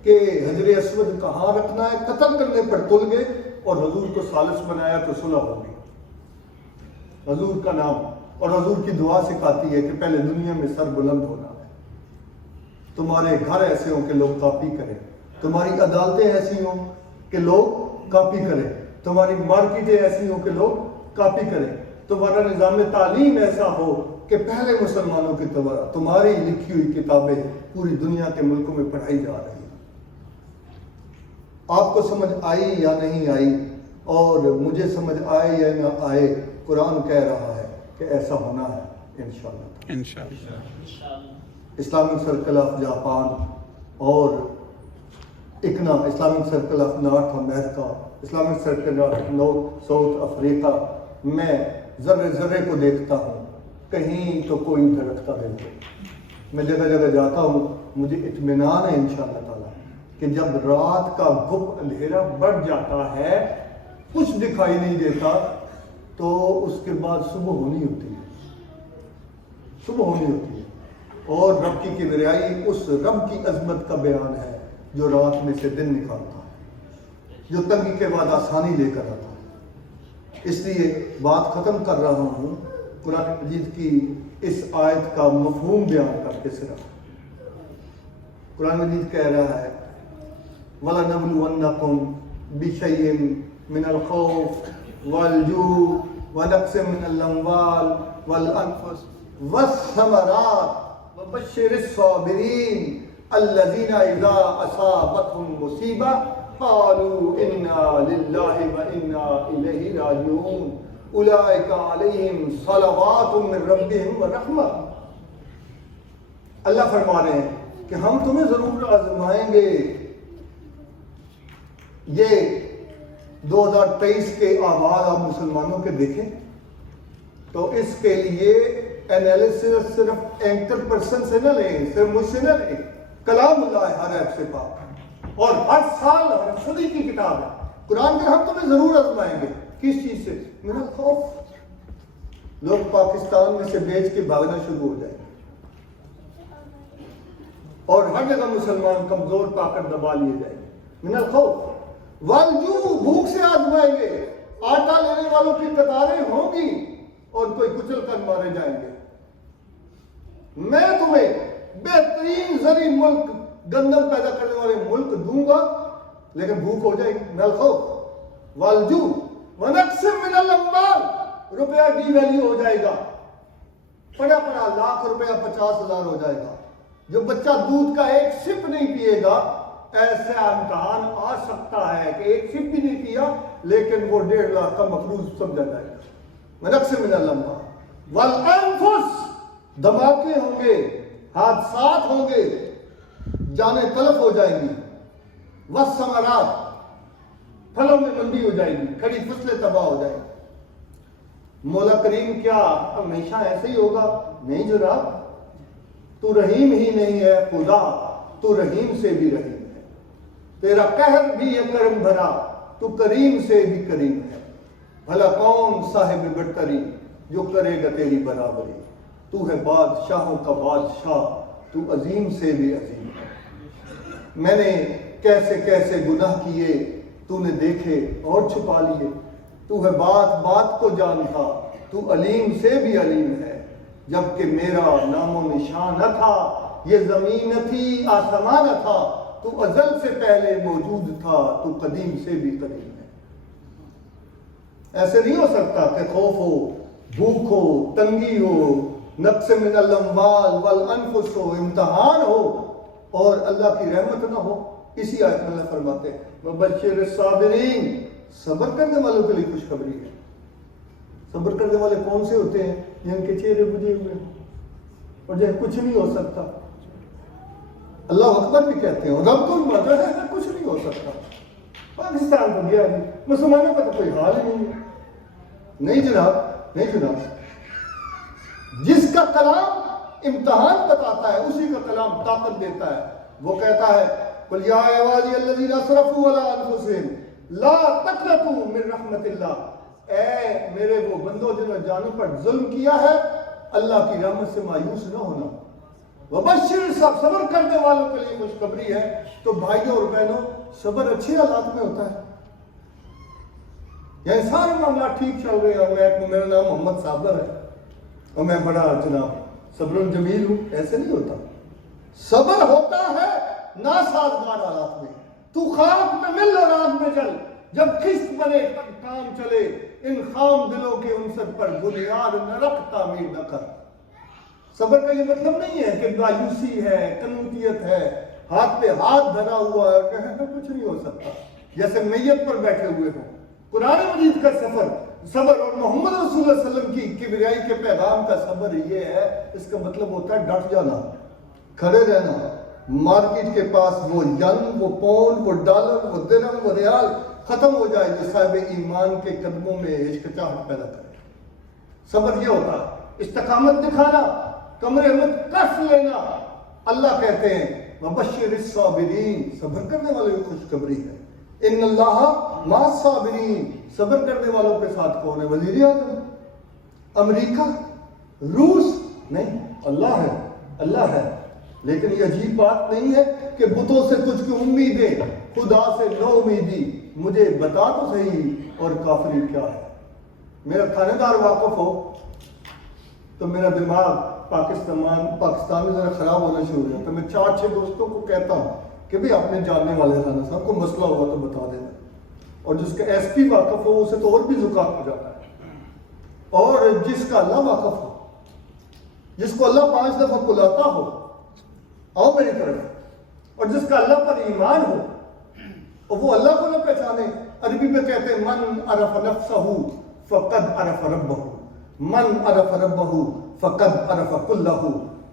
کہ حجر اسود کہاں رکھنا ہے, قتل کرنے پر تل گئے, اور حضور کو ثالث بنایا تو صلح ہو گئی. حضور کا نام اور حضور کی دعا سکھاتی ہے کہ پہلے دنیا میں سر بلند ہونا ہے. تمہارے گھر ایسے ہوں کہ لوگ کاپی کریں, تمہاری عدالتیں ایسی ہوں کہ لوگ کاپی کریں, تمہاری مارکیٹیں ایسی ہوں کہ لوگ کاپی کریں, تمہارا نظام تعلیم ایسا ہو کہ پہلے مسلمانوں کی تمہاری لکھی ہوئی کتابیں پوری دنیا کے ملکوں میں پڑھائی جا رہی ہیں. آپ کو سمجھ آئی یا نہیں آئی, اور مجھے سمجھ آئے یا نہ آئے, قرآن کہہ رہا ہے کہ ایسا ہونا ہے انشاءاللہ. اسلامک سرکل آف جاپان اور ICNA, Islamic circle of North America, Islamic circle of South Africa, میں ذرے ذرے کو دیکھتا ہوں, کہیں تو کوئی دھڑکتا نہیں. میں جگہ جگہ جاتا ہوں, مجھے اطمینان ہے انشاءاللہ تعالیٰ کہ جب رات کا گھپ اندھیرا بڑھ جاتا ہے, کچھ دکھائی نہیں دیتا, تو اس کے بعد صبح ہونی ہوتی ہے, صبح ہونی ہوتی ہے. اور رب کی کبریائی اس رب کی عظمت کا بیان ہے جو رات میں سے دن نکالتا ہے, جو تنگی کے بعد آسانی لے کر آتا ہے. اس لیے بات ختم کر رہا ہوں قرآن مجید کی اس آیت کا مفہوم بیان کر کے صرف. قرآن مجید کہہ رہا ہے وَلَنَبْلُوَنَّكُمْ بِشَيْءٍ مِّنَ الْخَوْفِ وَالْجُوعِ وَنَقْصٍ مِّنَ الْأَمْوَالِ وَالْأَنفُسِ وَالثَّمَرَاتِ وَبَشِّرِ الصَّابِرِينَ الَّذِينَ إِذَا أَصَابَتْهُمْ مُصِيبَةٌ قالوا إنا لله وإنا إليه راجعون أولئك عليهم صلوات من ربهم ورحمة. اللہ فرما رہے ہیں کہ ہم تمہیں ضرور آزمائیں گے. یہ 2023 کے آغاز آپ مسلمانوں کے دیکھیں تو اس کے لیے انالیسس صرف اینکر پرسن سے نہ لیں, صرف مجھ سے نہ لیں. کلام اللہ ہے ہر ایپ سے پاک اور ہر سال ہر صدی کی کتاب ہے. قرآن کے ہم تمہیں ضرور آزمائیں گے. کس چیز سے؟ میرا خوف. لوگ پاکستان میں سے بیچ کے بھاگنا شروع ہو جائیں گے اور ہر جگہ مسلمان کمزور پا کر دبا لیے جائیں گے. من الخوف والجوع, بھوک سے آزمائیں گے. آٹا لینے والوں کی قطاریں ہوں گی اور کوئی کچل کر مارے جائیں گے. میں تمہیں بہترین زرعی ملک, گندم پیدا کرنے والے ملک دوں گا لیکن بھوک ہو جائے گی. من الخوف والجوع ونقص من الاموال, روپیہ ڈی ویلیو ہو جائے گا. پڑا لاکھ روپیہ 50,000 ہو جائے گا. جو بچہ دودھ کا ایک سپ نہیں پیے گا, ایسا امتحان آ سکتا ہے کہ ایک سپ بھی نہیں پیا لیکن وہ 1.5 لاکھ کا مفروض سمجھا جائے گا. ونقص من الاموال والانفس, دھماکے ہوں گے, حادثات ہوں گے, جانیں تلف ہو جائیں گی. والثمرات, پھلوں میں منڈی ہو جائے گی, کھڑی فصلیں تباہ ہو جائیں گی. مولا کریم کیا ہمیشہ ایسے ہی ہوگا؟ نہیں جناب, تو رحیم ہی نہیں ہے خدا, تو رحیم سے بھی رحیم ہے. تیرا قہر بھی ہے کرم بھرا, تو کریم سے بھی کریم ہے. بھلا کون صاحب برتری جو کرے گا تیری برابری. تو ہے بادشاہوں کا بادشاہ, تو عظیم سے بھی عظیم ہے. میں نے کیسے کیسے گناہ کیے تو نے دیکھے اور چھپا لیے. تو ہے بات بات کو جانتا, تو علیم سے بھی علیم ہے. جبکہ میرا نام و نشان نہ تھا, یہ زمین نہ تھی آسمان نہ تھا, تو ازل سے پہلے موجود تھا, تو قدیم سے بھی قدیم ہے. ایسے نہیں ہو سکتا کہ خوف ہو, بھوک ہو, تنگی ہو, نقص من الاموال والانفس ہو, امتحان ہو اور اللہ کی رحمت نہ ہو. اسی آیت میں اللہ فرماتے ہیں وبشر الصابرین, صبر کرنے والوں کے لیے خوشخبری ہے. صبر کرنے والے کون سے ہوتے ہیں؟ جن کے چہرے بجھے ہوئے ہیں اور جن کچھ نہیں ہو سکتا. اللہ اکبر بھی کہتے ہیں اور رب کو بھی ماتا ہے کچھ نہیں ہو سکتا. پاکستان کو گیا نہیں, مسلمانوں کا تو کوئی حال ہی نہیں ہے. نہیں جناب, نہیں جناب. جس کا کلام امتحان بتاتا ہے اسی کا کلام طاقت دیتا ہے. وہ کہتا ہے قل یا عبادی الذین اسرفوا علی انفسہم لا تقنطوا من رحمت اللہ, اے میرے وہ بندوں جنہوں نے جانوں پر ظلم کیا ہے, اللہ کی رحمت سے مایوس نہ ہونا. وبشر, صبر کرنے والوں کے لیے خوشخبری ہے. تو بھائیوں اور بہنوں, صبر اچھے حالات میں ہوتا ہے. یعنی سارے معاملات ٹھیک چل رہے ہیں, میرا نام محمد صابر ہے اور میں بڑا جناب صبر الجمیل ہوں, ایسے نہیں ہوتا. صبر ہوتا ہے ناسازگار حالات میں. تو خاک میں مل اور آگ میں جل, جب خشک بنے تب کام چلے, ان خام دلوں کے عنصر پر بنیاد نہ رکھ, تعمیر نہ کر. صبر کا یہ مطلب نہیں ہے کہ مایوسی ہے, قنوطیت ہے, ہاتھ پہ ہاتھ دھرا ہوا ہے, کہنا کچھ نہیں ہو سکتا, جیسے میت پر بیٹھے ہوئے ہوں. قرآن مجید کا صبر اور محمد رسول اللہ علیہ وسلم کی کبریائی کے پیغام کا صبر یہ ہے, اس کا مطلب ہوتا ہے ڈٹ جانا, کھڑے رہنا. مارکیٹ کے پاس وہ ین, وہ پاؤنڈ, وہ ڈالر, وہ درہم, وہ ریال ختم ہو جائے جو صاحب ایمان کے قدموں میں ہچکچاہٹ پیدا کرے. صبر یہ ہوتا ہے استقامت دکھانا, کمرے میں کس لینا. اللہ کہتے ہیں وبشر الصابرین, صبر کرنے والے کی خوشخبری ہے. ان اللہ مع الصابرین, صبر کرنے والوں کے ساتھ کون ہے؟ وزیر اعظم, امریکہ, روس نہیں, اللہ ہے, اللہ ہے. لیکن یہ عجیب بات نہیں ہے کہ بتوں سے کچھ کی امیدیں, خدا سے نو امیدی. مجھے بتا تو صحیح اور کافری کیا ہے. میرا تھانے دار واقف ہو تو میرا دماغ پاکستان میں ذرا خراب ہونا شروع ہو جاتا ہے. میں 4-6 دوستوں کو کہتا ہوں کہ بھی اپنے جاننے والے تھانے صاحب کو مسئلہ ہوا تو بتا دینا, اور جس کا ایس پی واقف ہو اسے تو اور بھی زکام ہو جاتا ہے, اور جس کا اللہ واقف ہو, جس کو اللہ 5 دفعہ بلاتا ہو آؤ میری طرف, اور جس کا اللہ پر ایمان ہو اور وہ اللہ کو نہ پہچانے. عربی میں کہتے ہیں من عرف نفسہ فقد عرف ربہ, من عرف ربہ فقد عرف کلہ.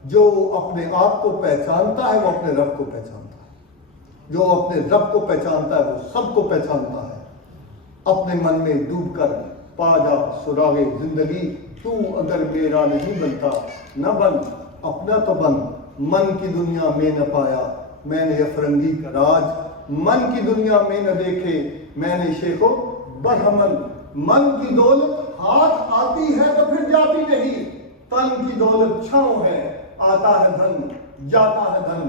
جو اپنے آپ کو پہچانتا ہے وہ اپنے رب کو پہچانتا ہے, جو اپنے رب کو پہچانتا ہے وہ سب کو پہچانتا ہے. اپنے من میں ڈوب کر پا جا سراغ زندگی, تو اگر میرا نہیں بنتا نہ بن, اپنا تو بن. من کی دنیا میں نہ پایا میں نے افرنگی کا راج, من کی دنیا میں نہ دیکھے میں نے شیخ و برہمن. من کی دولت ہاتھ آتی ہے تو پھر جاتی نہیں, تن کی دولت چھاؤں ہے, آتا ہے دھن جاتا ہے دھن.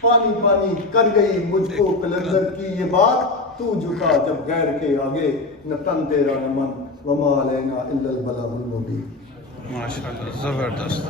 پانی پانی کر گئی مجھ کو قلندر کی یہ بات, تو جھکا جب غیر کے آگے نہ تن تیرا نہ من, وما علینا الا البلاغ المبین. ماشاءاللہ زبردست.